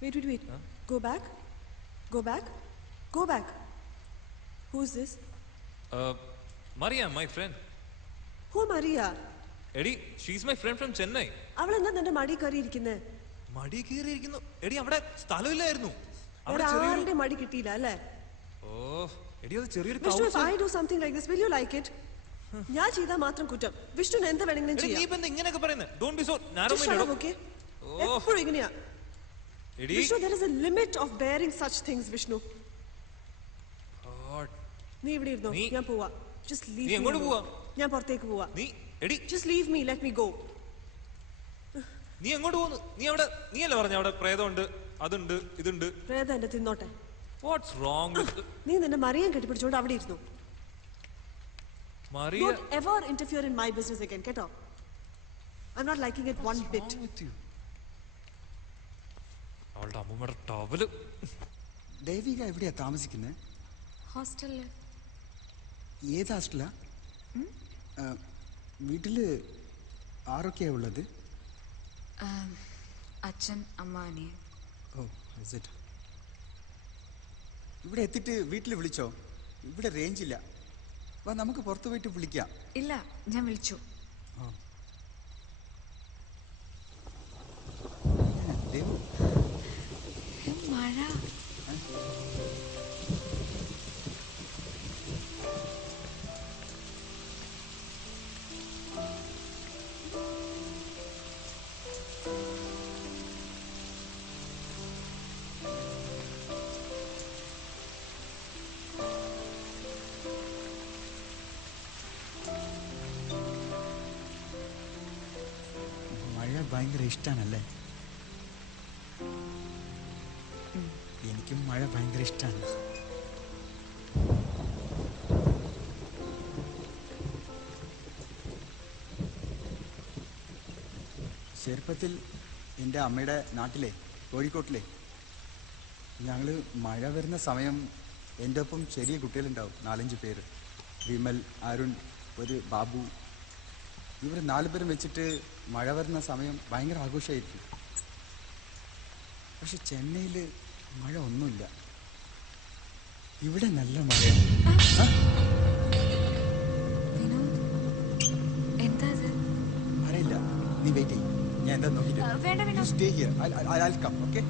Wait. Huh? Go back. Who's this? Maria, my friend. Who Maria? Eddie, she's my friend from Chennai. അവൾ എന്താ നിന്റെ മടി കയറി ഇരിക്കുന്നേ? മടി കയറി ഇരിക്കുന്നു? എടി അവിടെ സ്ഥലമില്ലായിരുന്നു. വേറെ ആരുടെ മടി കിട്ടിയില്ല അല്ലേ? ഓ എടി അത് ചെറിയൊരു Vishnu, if I do something like this, will you like it? ഞാൻ ചെയ്താൽ മാത്രം കുറ്റം. വിഷ്ണുവിന് എന്ത് വേണമെങ്കിലും നീ ചെയ്യാം. ഇപ്പൊ ഇങ്ങനെയൊക്കെ പറയുന്നത്? Don't be so narrow Just shut minded. up, okay? എപ്പോഴും ഇങ്ങനെയാ. Vishnu, there is a limit of bearing such things, Vishnu. God. നീ ഇവിടെ ഇരുന്നോ, ഞാൻ പോവാ. Just leave me. നീ എങ്ങോട്ട് പോവാ? ഞാൻ പുറത്തേക്ക് പോവാ. നീ എടി Just leave me, let me go. നീ എങ്ങോട്ട് പോകുന്നു? നീ അല്ലേ പറഞ്ഞ അവിടെ പ്രേതമുണ്ട്, അതുണ്ട്, ഇതുണ്ട്. പ്രേതം എന്നെ തിന്നോട്ടെ. What's wrong with നീ നിന്നെ മറിയാൻ കെട്ടിപ്പിടിച്ചോണ്ട് അവിടെ ഇരുന്നു. Maria? Don't ever interfere in my business again, കേട്ടോ? I'm not liking it one bit. അവളുടെ അമ്മൂമ്മയുടെ ടവല്. ദേവിക എവിടെയാ താമസിക്കുന്നത്? ഹോസ്റ്റലില്. ഏത് ഹോസ്റ്റലാ? വീട്ടില് ആരൊക്കെയാ ഉള്ളത്? അച്ഛൻ, അമ്മ, അനിയൻ. ഓ, ഇവിടെ എത്തിയിട്ട് വീട്ടിൽ വിളിച്ചോ? ഇവിടെ റേഞ്ച് ഇല്ല. വാ, നമുക്ക് പുറത്തു പോയിട്ട് വിളിക്കാം. ഇല്ല, ഞാൻ വിളിച്ചു. മഴ. ഭയങ്കര ഇഷ്ടാണല്ലേ? എനിക്കും മഴ ഭയങ്കര ഇഷ്ടമാണ്. ചെറുപ്പത്തിൽ എൻ്റെ അമ്മയുടെ നാട്ടിലെ കോഴിക്കോട്ടിലെ ഞങ്ങൾ മഴ വരുന്ന സമയം എൻ്റെ ഒപ്പം ചെറിയ കുട്ടികളുണ്ടാവും, 4-5 പേര്. വിമൽ, അരുൺ, ഒരു ബാബു. ഇവർ 4 പേരും വെച്ചിട്ട് മഴ വരുന്ന സമയം ഭയങ്കര ആഘോഷമായിരിക്കും. പക്ഷെ ചെന്നൈയിൽ മഴ ഒന്നുമില്ല. ഇവിടെ നല്ല മഴയാണ്. അറിയില്ല, നീ വെയിറ്റ് ചെയ്യും. ഞാൻ എന്താ നോക്കിയിട്ട് stay here. I'll come, okay?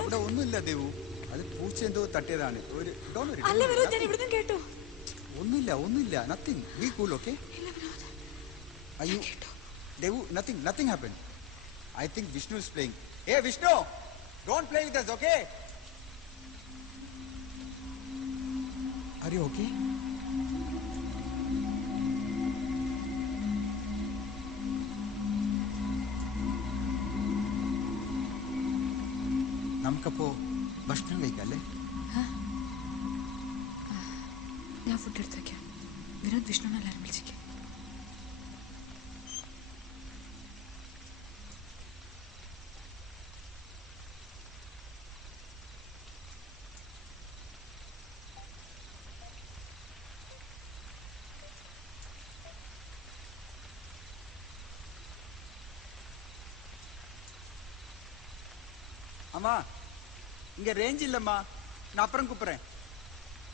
അവിടെ ഒന്നുമില്ല ദേവു, അത് പൂച്ച എന്തോ തട്ടിയതാണ്. ഒന്നുമില്ല, നത്തിങ്. B cool, okay? അയ്യോ Devu, nothing happen. I think Vishnu is playing. Hey Vishnu, don't play with us, okay? Are you okay? നമുക്കപ്പോ ഭക്ഷണം കഴിക്കല്ലേ? ഞാൻ ഫുഡ് എടുത്ത് വെക്കാം. വിനോദ് വിഷ്ണുവിനെ എല്ലാവരും വിളിച്ചേക്കാം. அம்மா, இங்க ரேஞ்ச் இல்லம்மா, நான் அப்புறம் கூப்பிடுறேன்.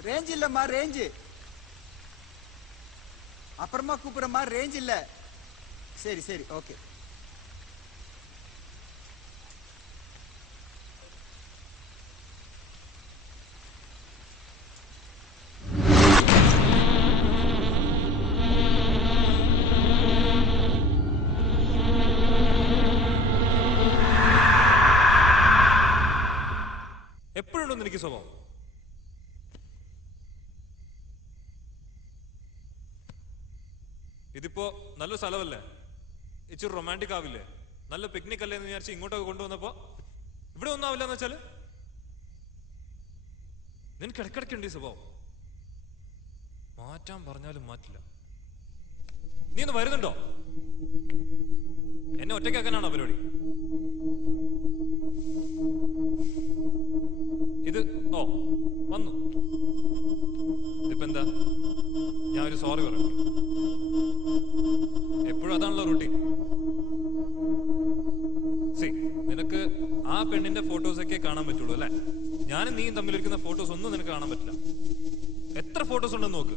ரேஞ்ச் இல்லம்மா, ரேஞ்ச் அப்புறமா கூப்பிடுறேம்மா, ரேஞ்ச் இல்ல. சரி சரி, ஓகே. എപ്പോഴുണ്ടോ എനിക്ക് സ്വഭാവം? ഇതിപ്പോ നല്ല സ്ഥലമല്ലേ, ഇച്ചിരി റൊമാൻറ്റിക് ആവില്ലേ? നല്ല പിക്നിക് അല്ലേ എന്ന് വിചാരിച്ച് ഇങ്ങോട്ടൊക്കെ കൊണ്ടുവന്നപ്പോ ഇവിടെ ഒന്നും ആവില്ല എന്ന് വെച്ചാല് നിനക്ക് ഇടക്കിടക്കുണ്ട് ഈ സ്വഭാവം. മാറ്റാൻ പറഞ്ഞാലും മാറ്റില്ല. നീ ഒന്ന് വരുന്നുണ്ടോ? എന്നെ ഒറ്റയ്ക്കാക്കാനാണോ പരിപാടി? ഇത് വന്നു. ഇതിപ്പോ എന്താ? ഞാൻ ഒരു സോറി പറഞ്ഞു. എപ്പോഴും അതാണല്ലോ റൂട്ടീൻ. നിനക്ക് ആ പെണ്ണിന്റെ ഫോട്ടോസൊക്കെ കാണാൻ പറ്റുള്ളൂ അല്ലെ? ഞാനും നീയും തമ്മിലിരിക്കുന്ന ഫോട്ടോസ് ഒന്നും നിനക്ക് കാണാൻ പറ്റില്ല. എത്ര ഫോട്ടോസ് ഉണ്ടെന്ന് നോക്ക്.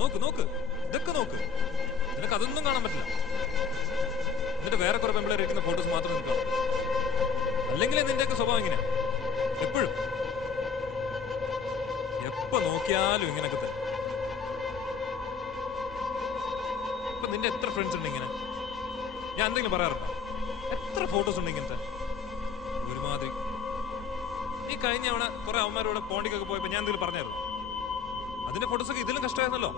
നോക്ക് നോക്ക്, ഇതൊക്കെ നോക്ക്. നിനക്ക് അതൊന്നും കാണാൻ പറ്റില്ല. എന്നിട്ട് വേറെ കുറെ പെമ്പിളേർ ഇരിക്കുന്ന ഫോട്ടോസ് മാത്രം നിനക്ക് കാണാം. അല്ലെങ്കിൽ നിന്റെയൊക്കെ സ്വഭാവം ഇങ്ങനെ എപ്പോഴും എപ്പോ നോക്കിയാലും ഇങ്ങനൊക്കെ തന്നെ. ഇപ്പൊ നിന്റെ എത്ര ഫ്രണ്ട്സ് ഉണ്ട് ഇങ്ങനെ? ഞാൻ എന്തെങ്കിലും പറയാറുണ്ടോ? എത്ര ഫോട്ടോസ് ഉണ്ട് ഇങ്ങനത്തെ? ഒരുമാതിരി. ഈ കഴിഞ്ഞ തവണ കുറെ അവന്മാരോടെ പോണ്ടിക്കൊക്കെ പോയപ്പോ ഞാൻ എന്തെങ്കിലും പറഞ്ഞായിരുന്നു? അതിന്റെ ഫോട്ടോസൊക്കെ ഇതിലും കഷ്ടമായിരുന്നല്ലോ.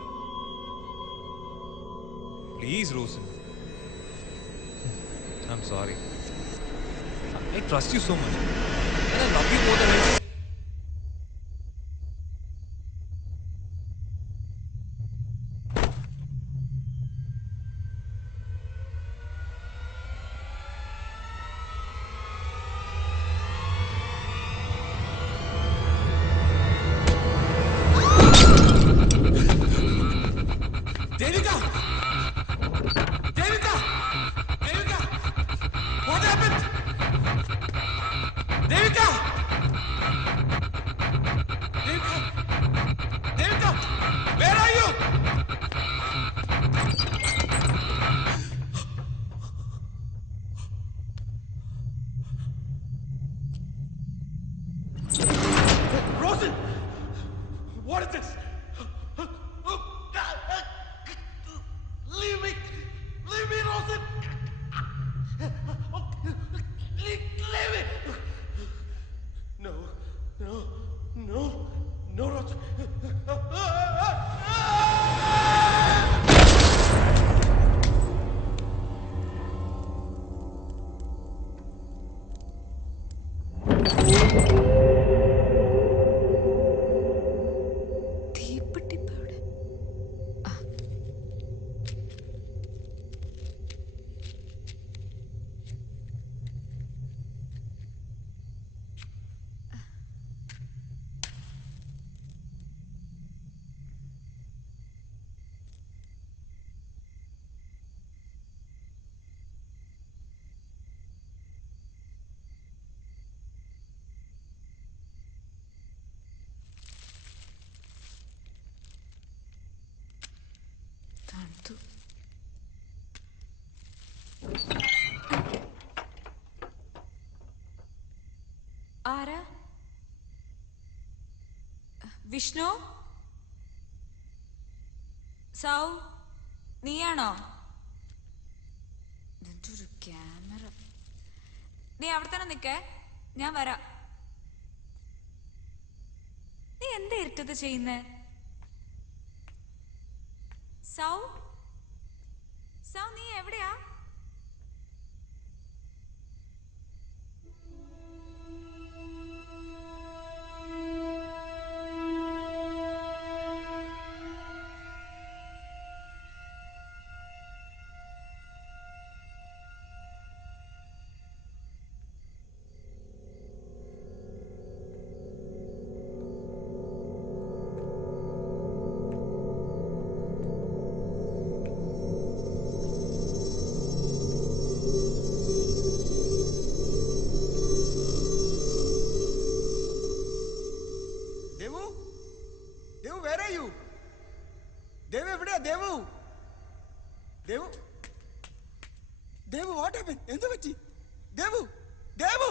Please Rosan, I'm sorry. I trust you so much. And I love you more than anything. Devika! Devika! Devika! What happened? Devika! Devika! Devika! Where are you? Rosen! What is this? Leave me! Leave me, Rosen! Leave me! No, no, no, no, Rosen! തീപ്പെട്ടിപ്പവിടെ തണുത്തു. ആരാ? വിഷ്ണു? സൗ, നീയാണോ? ഇതൊരു camera. നീ അവിടെ തന്നെ നിക്കേ, ഞാൻ വരാം. നീ എന്താ ഇരുട്ടത്ത് ചെയ്യുന്നേ? സൗ, സൗ, നീ എവിടെയാ? Devu, Devu, where are you? Devu എവിടെയാ? Devu, Devu, Devu, what happened? എന്ത് പറ്റി? ദേവു, ദേവു!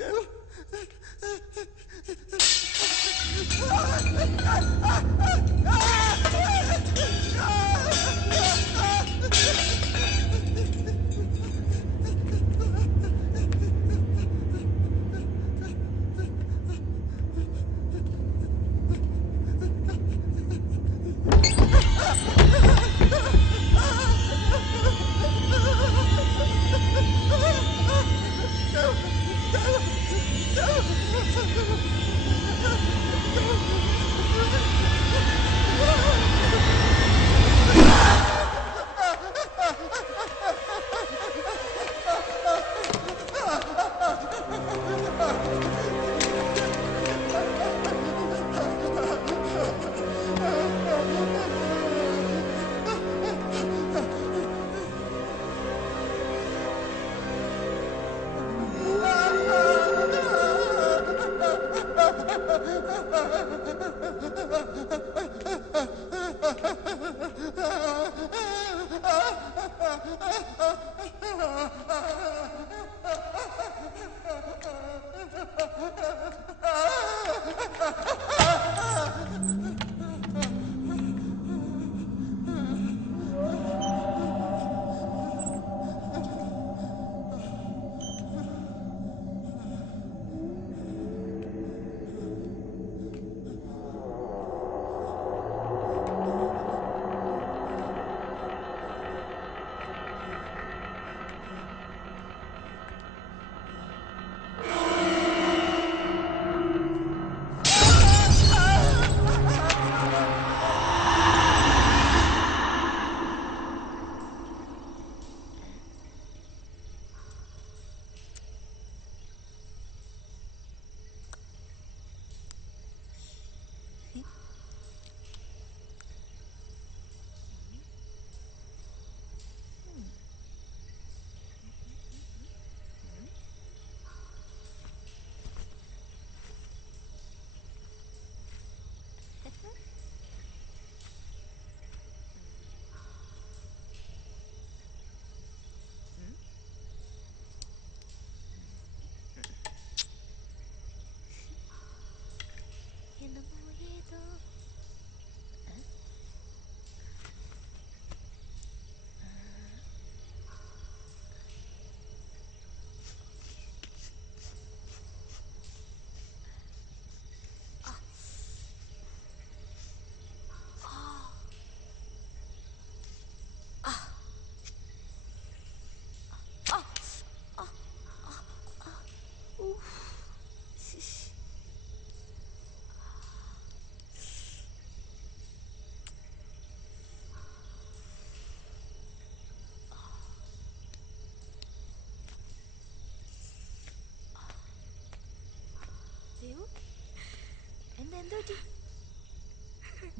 ദേവു!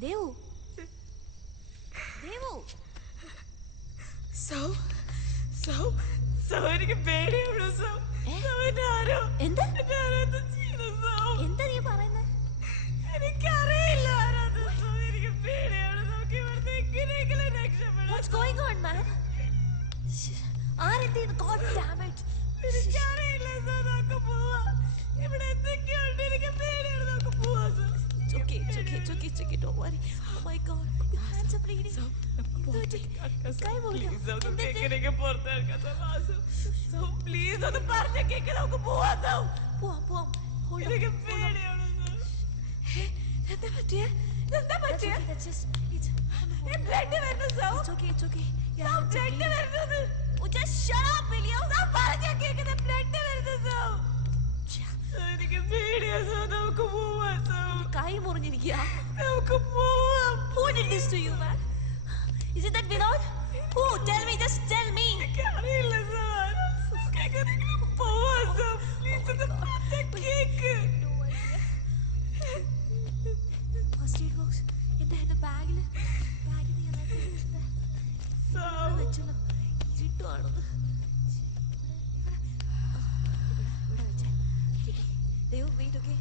ദേവു ദേവു എനിക്ക് പേടിയാണ് എന്താ എന്താ നീ പറയുന്നത്? എനിക്കറിയില്ല എനിക്ക് പേടിയാണ്. നമുക്ക് ഇവിടുന്ന് എങ്ങനെയെങ്കിലും രക്ഷപ്പെടാം. What's going on, man? ആരെന്ത് ചെയ്തു? God damn it. എനിക്കറിയില്ല സാർ. നമുക്ക് പോവാം. ഇവിടെ എന്തൊക്കെയുണ്ട്? എനിക്ക് പേടിയാണ്. നമുക്ക് പോവാം sir. It's okay. Don't worry. Oh my God. Your hands are bleeding. Sky volume. എങ്ങനെയൊക്കെ പുറത്തിറക്കാം സാർ. പ്ലീസ് ഒന്ന് പറഞ്ഞ കേക്ക്. നമുക്ക് പോവാം സാർ. പോവാം. എനിക്ക് പേടിയാണ് സാർ. എന്താ പറ്റിയ? That's just ബ്ലഡ് വരുന്നു സാർ. it's okay. ബ്ലഡ് വരുന്നത്. Just shut up, William. ഞാൻ പറഞ്ഞ കേൾക്കുന്ന ബ്ലഡ് വരുന്നു സാർ. എനിക്ക് പേടിയാണ് സാർ. നമുക്ക് പോവാം സാർ. കൈ മുറിഞ്ഞിരിക്കുക. നമുക്ക് പോവാം. Who did this to you, man? Is it that Vinod? Who? Tell me, just tell me. എനിക്കറിയില്ല സാർ. നമുക്ക് പോവാം സാർ. പ്ലീസ് ഒന്ന് പറഞ്ഞ കേക്ക്. First aid box. എന്താ എന്റെ ബാഗിൽ വെച്ചല്ലോ. ഇരുട്ടുവാണത്. ഇവിടെ വെച്ചേ. ദൈവം wait. Okay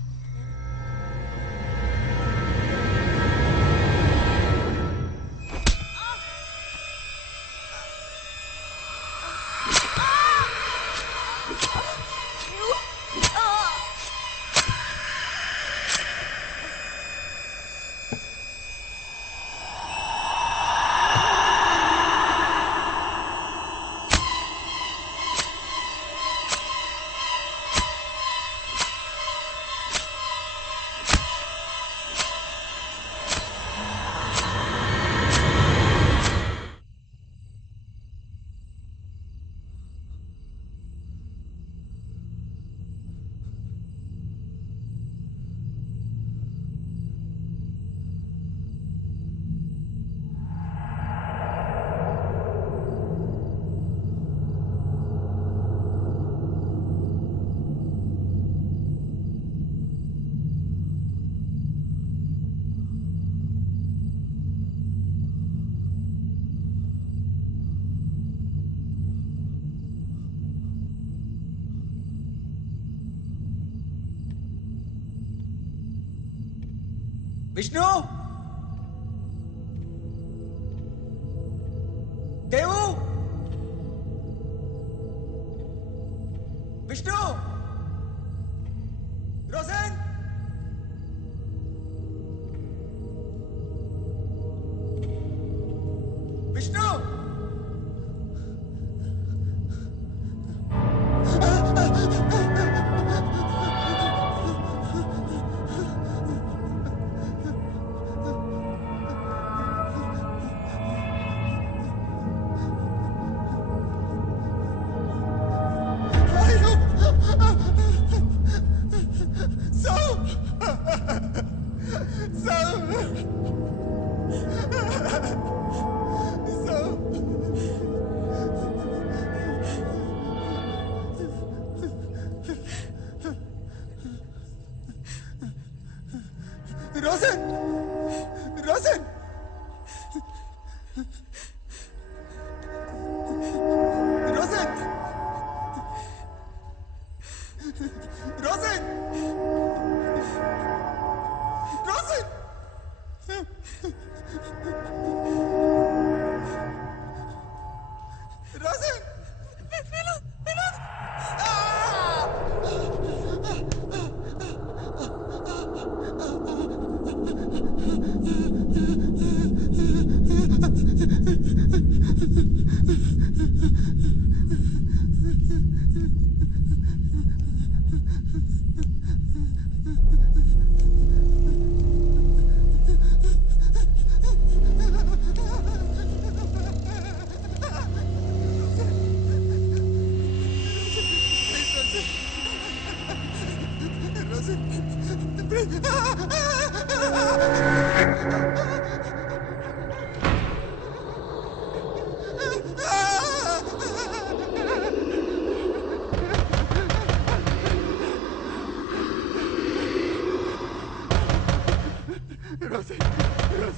Vishnu, Devu, Vishnu, Rosen, Vishnu. Rosen! Rosen! Rosen! Rosen! Rosen! Rosen! Vinod! Rosen!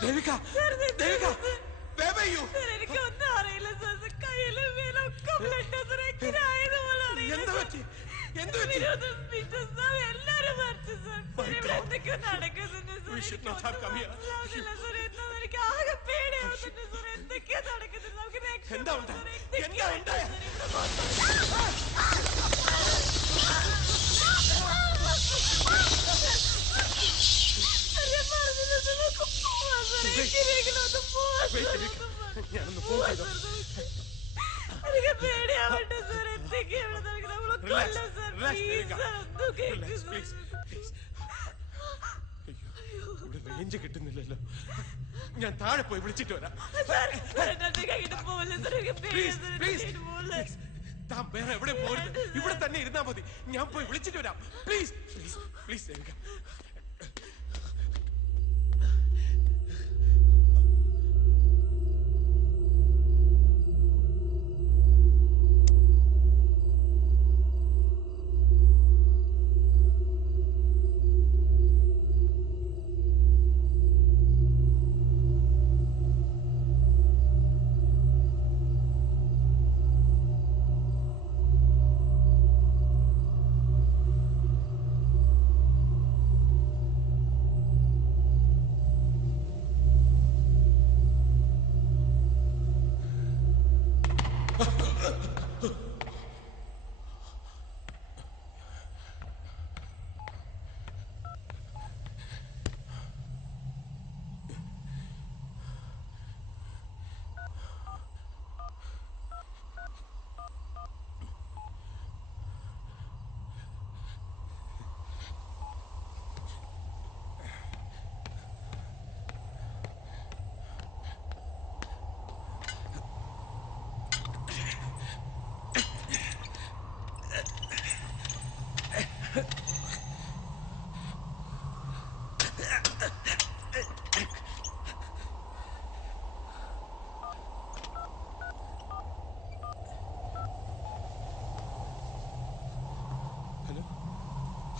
Devika! Devika! Where were you? എന്ത് പറ്റി? എന്ത് പറ്റി? My God. We should not have come here. എന്താ ഉണ്ടായത്? എന്താ ഉണ്ടായത്? ഞാനൊന്ന് ഫോൺ ചെയ്തോ. ഇവിടെ റേഞ്ച് കിട്ടുന്നില്ലല്ലോ. ഞാൻ താഴെ പോയി വിളിച്ചിട്ട് വരാം. താൻ വേറെ എവിടെ പോരുത്. ഇവിടെ തന്നെ ഇരുന്നാ മതി. ഞാൻ പോയി വിളിച്ചിട്ട് വരാം. Please please please Devika.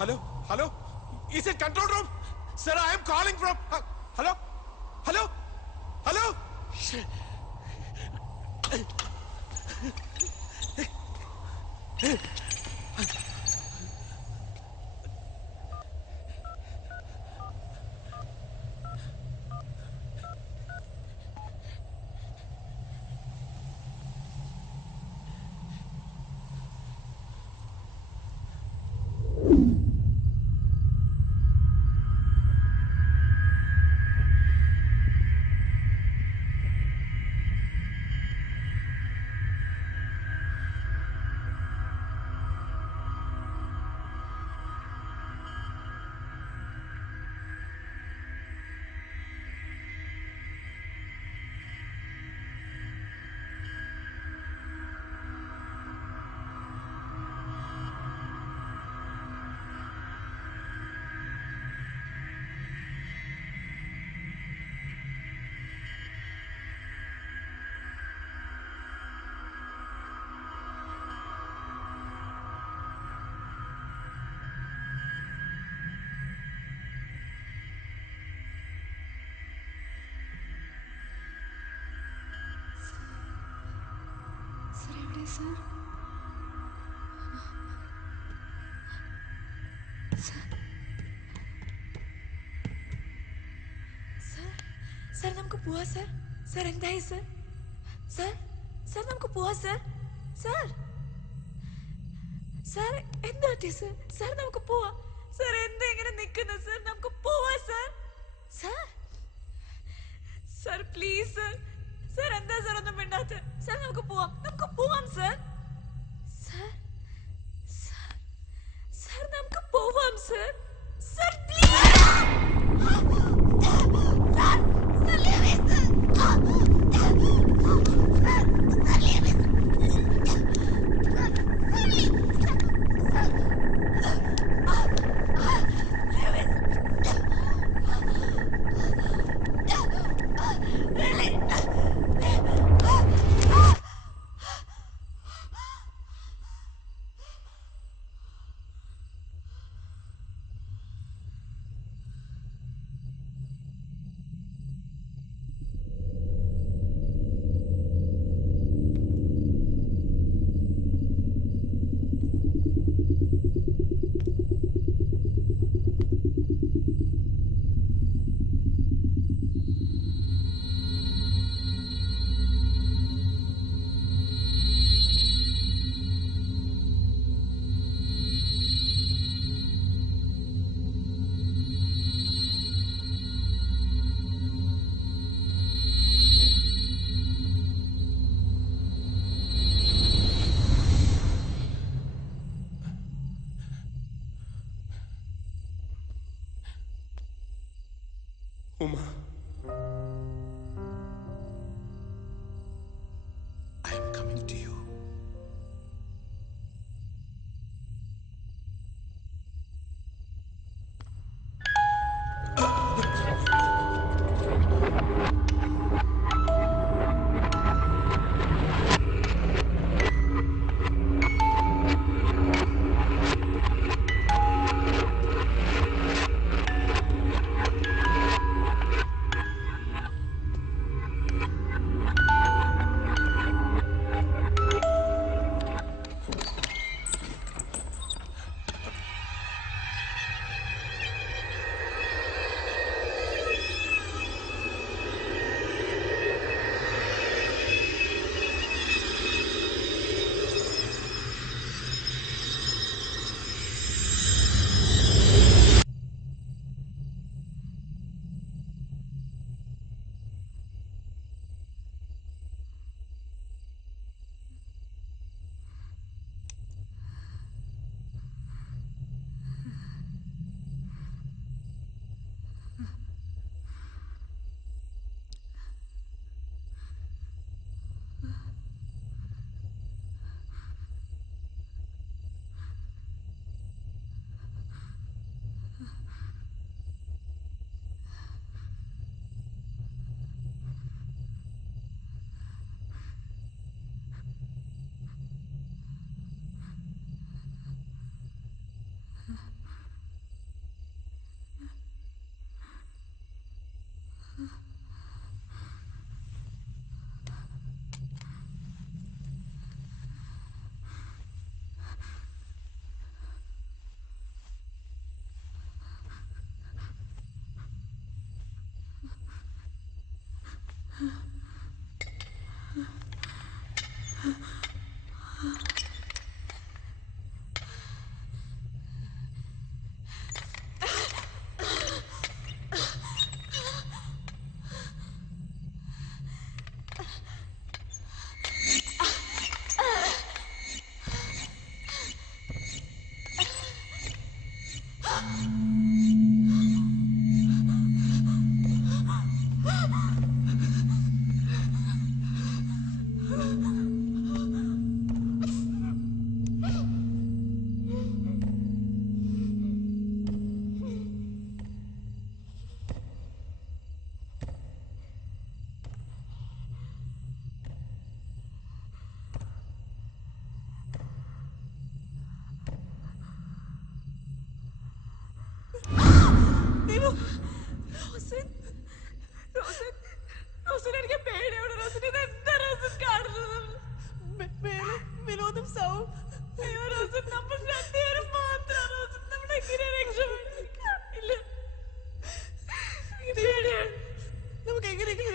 Hello? Hello? Is it control room? Sir, I am calling from... Hello? Hello? Hello? Sir? Sir, നമുക്ക് പോവാ sir. Sir, എന്തായി sir? Sir, നമുക്ക് പോവാ sir. Sir. സാർ എന്താ പറ്റി സാർ? സാർ നമുക്ക് പോവാം. സാർ എന്താ ഇങ്ങനെ നിൽക്കുന്നത് സാർ? നമുക്ക് പോവാം sir. Sir sir please sir. Sir എന്താ സാർ ഒന്നും മിണ്ടാത്ത? സാർ നമുക്ക് പോവാം. നമുക്ക് പോവാം സാർ. സാർ സാർ സാർ നമുക്ക് പോവാം sir. Sir please. Uma, I am coming to you.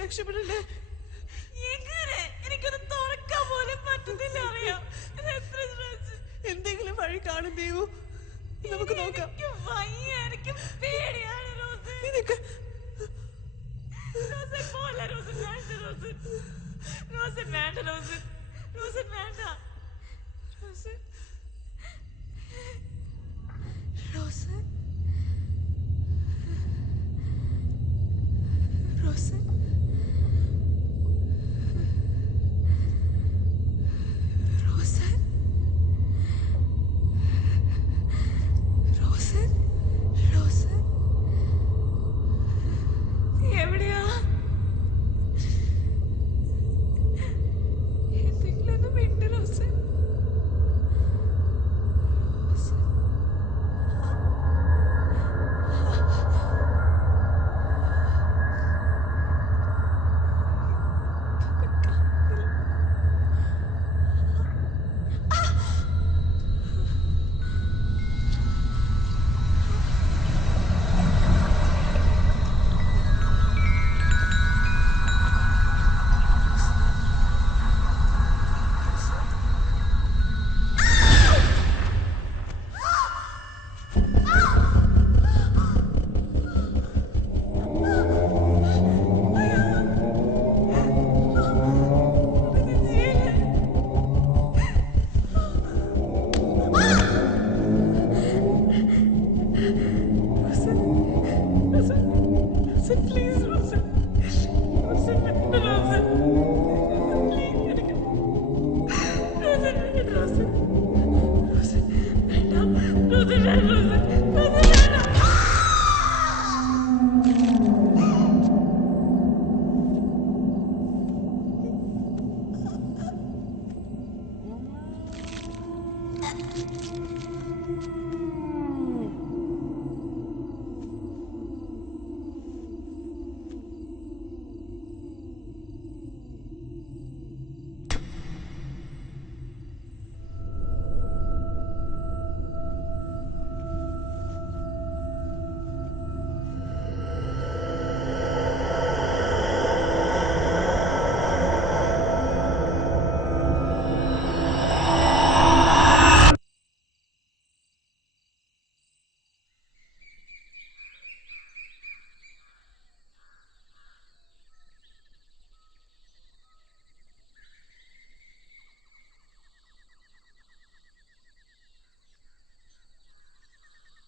രക്ഷപ്പെടണ്ടേ? എനിക്കൊന്ന് തുറക്കാൻ പോലും പറ്റുന്നില്ല. അറിയാം എന്തെങ്കിലും വഴി പേടിയാണ് റോസൻ. റോസൻ പോലെ റോസൻ വേണ്ട റോസൻ. റോസൻ വേണ്ട റോസൻ. റോസൻ വേണ്ട. റോസൻ. റോസൻ. റോസൻ. റോസൻ. റോസൻ. റോസൻ. നീ എവിടെയാ? എന്തെങ്കിലും ഒന്ന് മിണ്ട് റോസൻ. റോസൻ. Listen, please.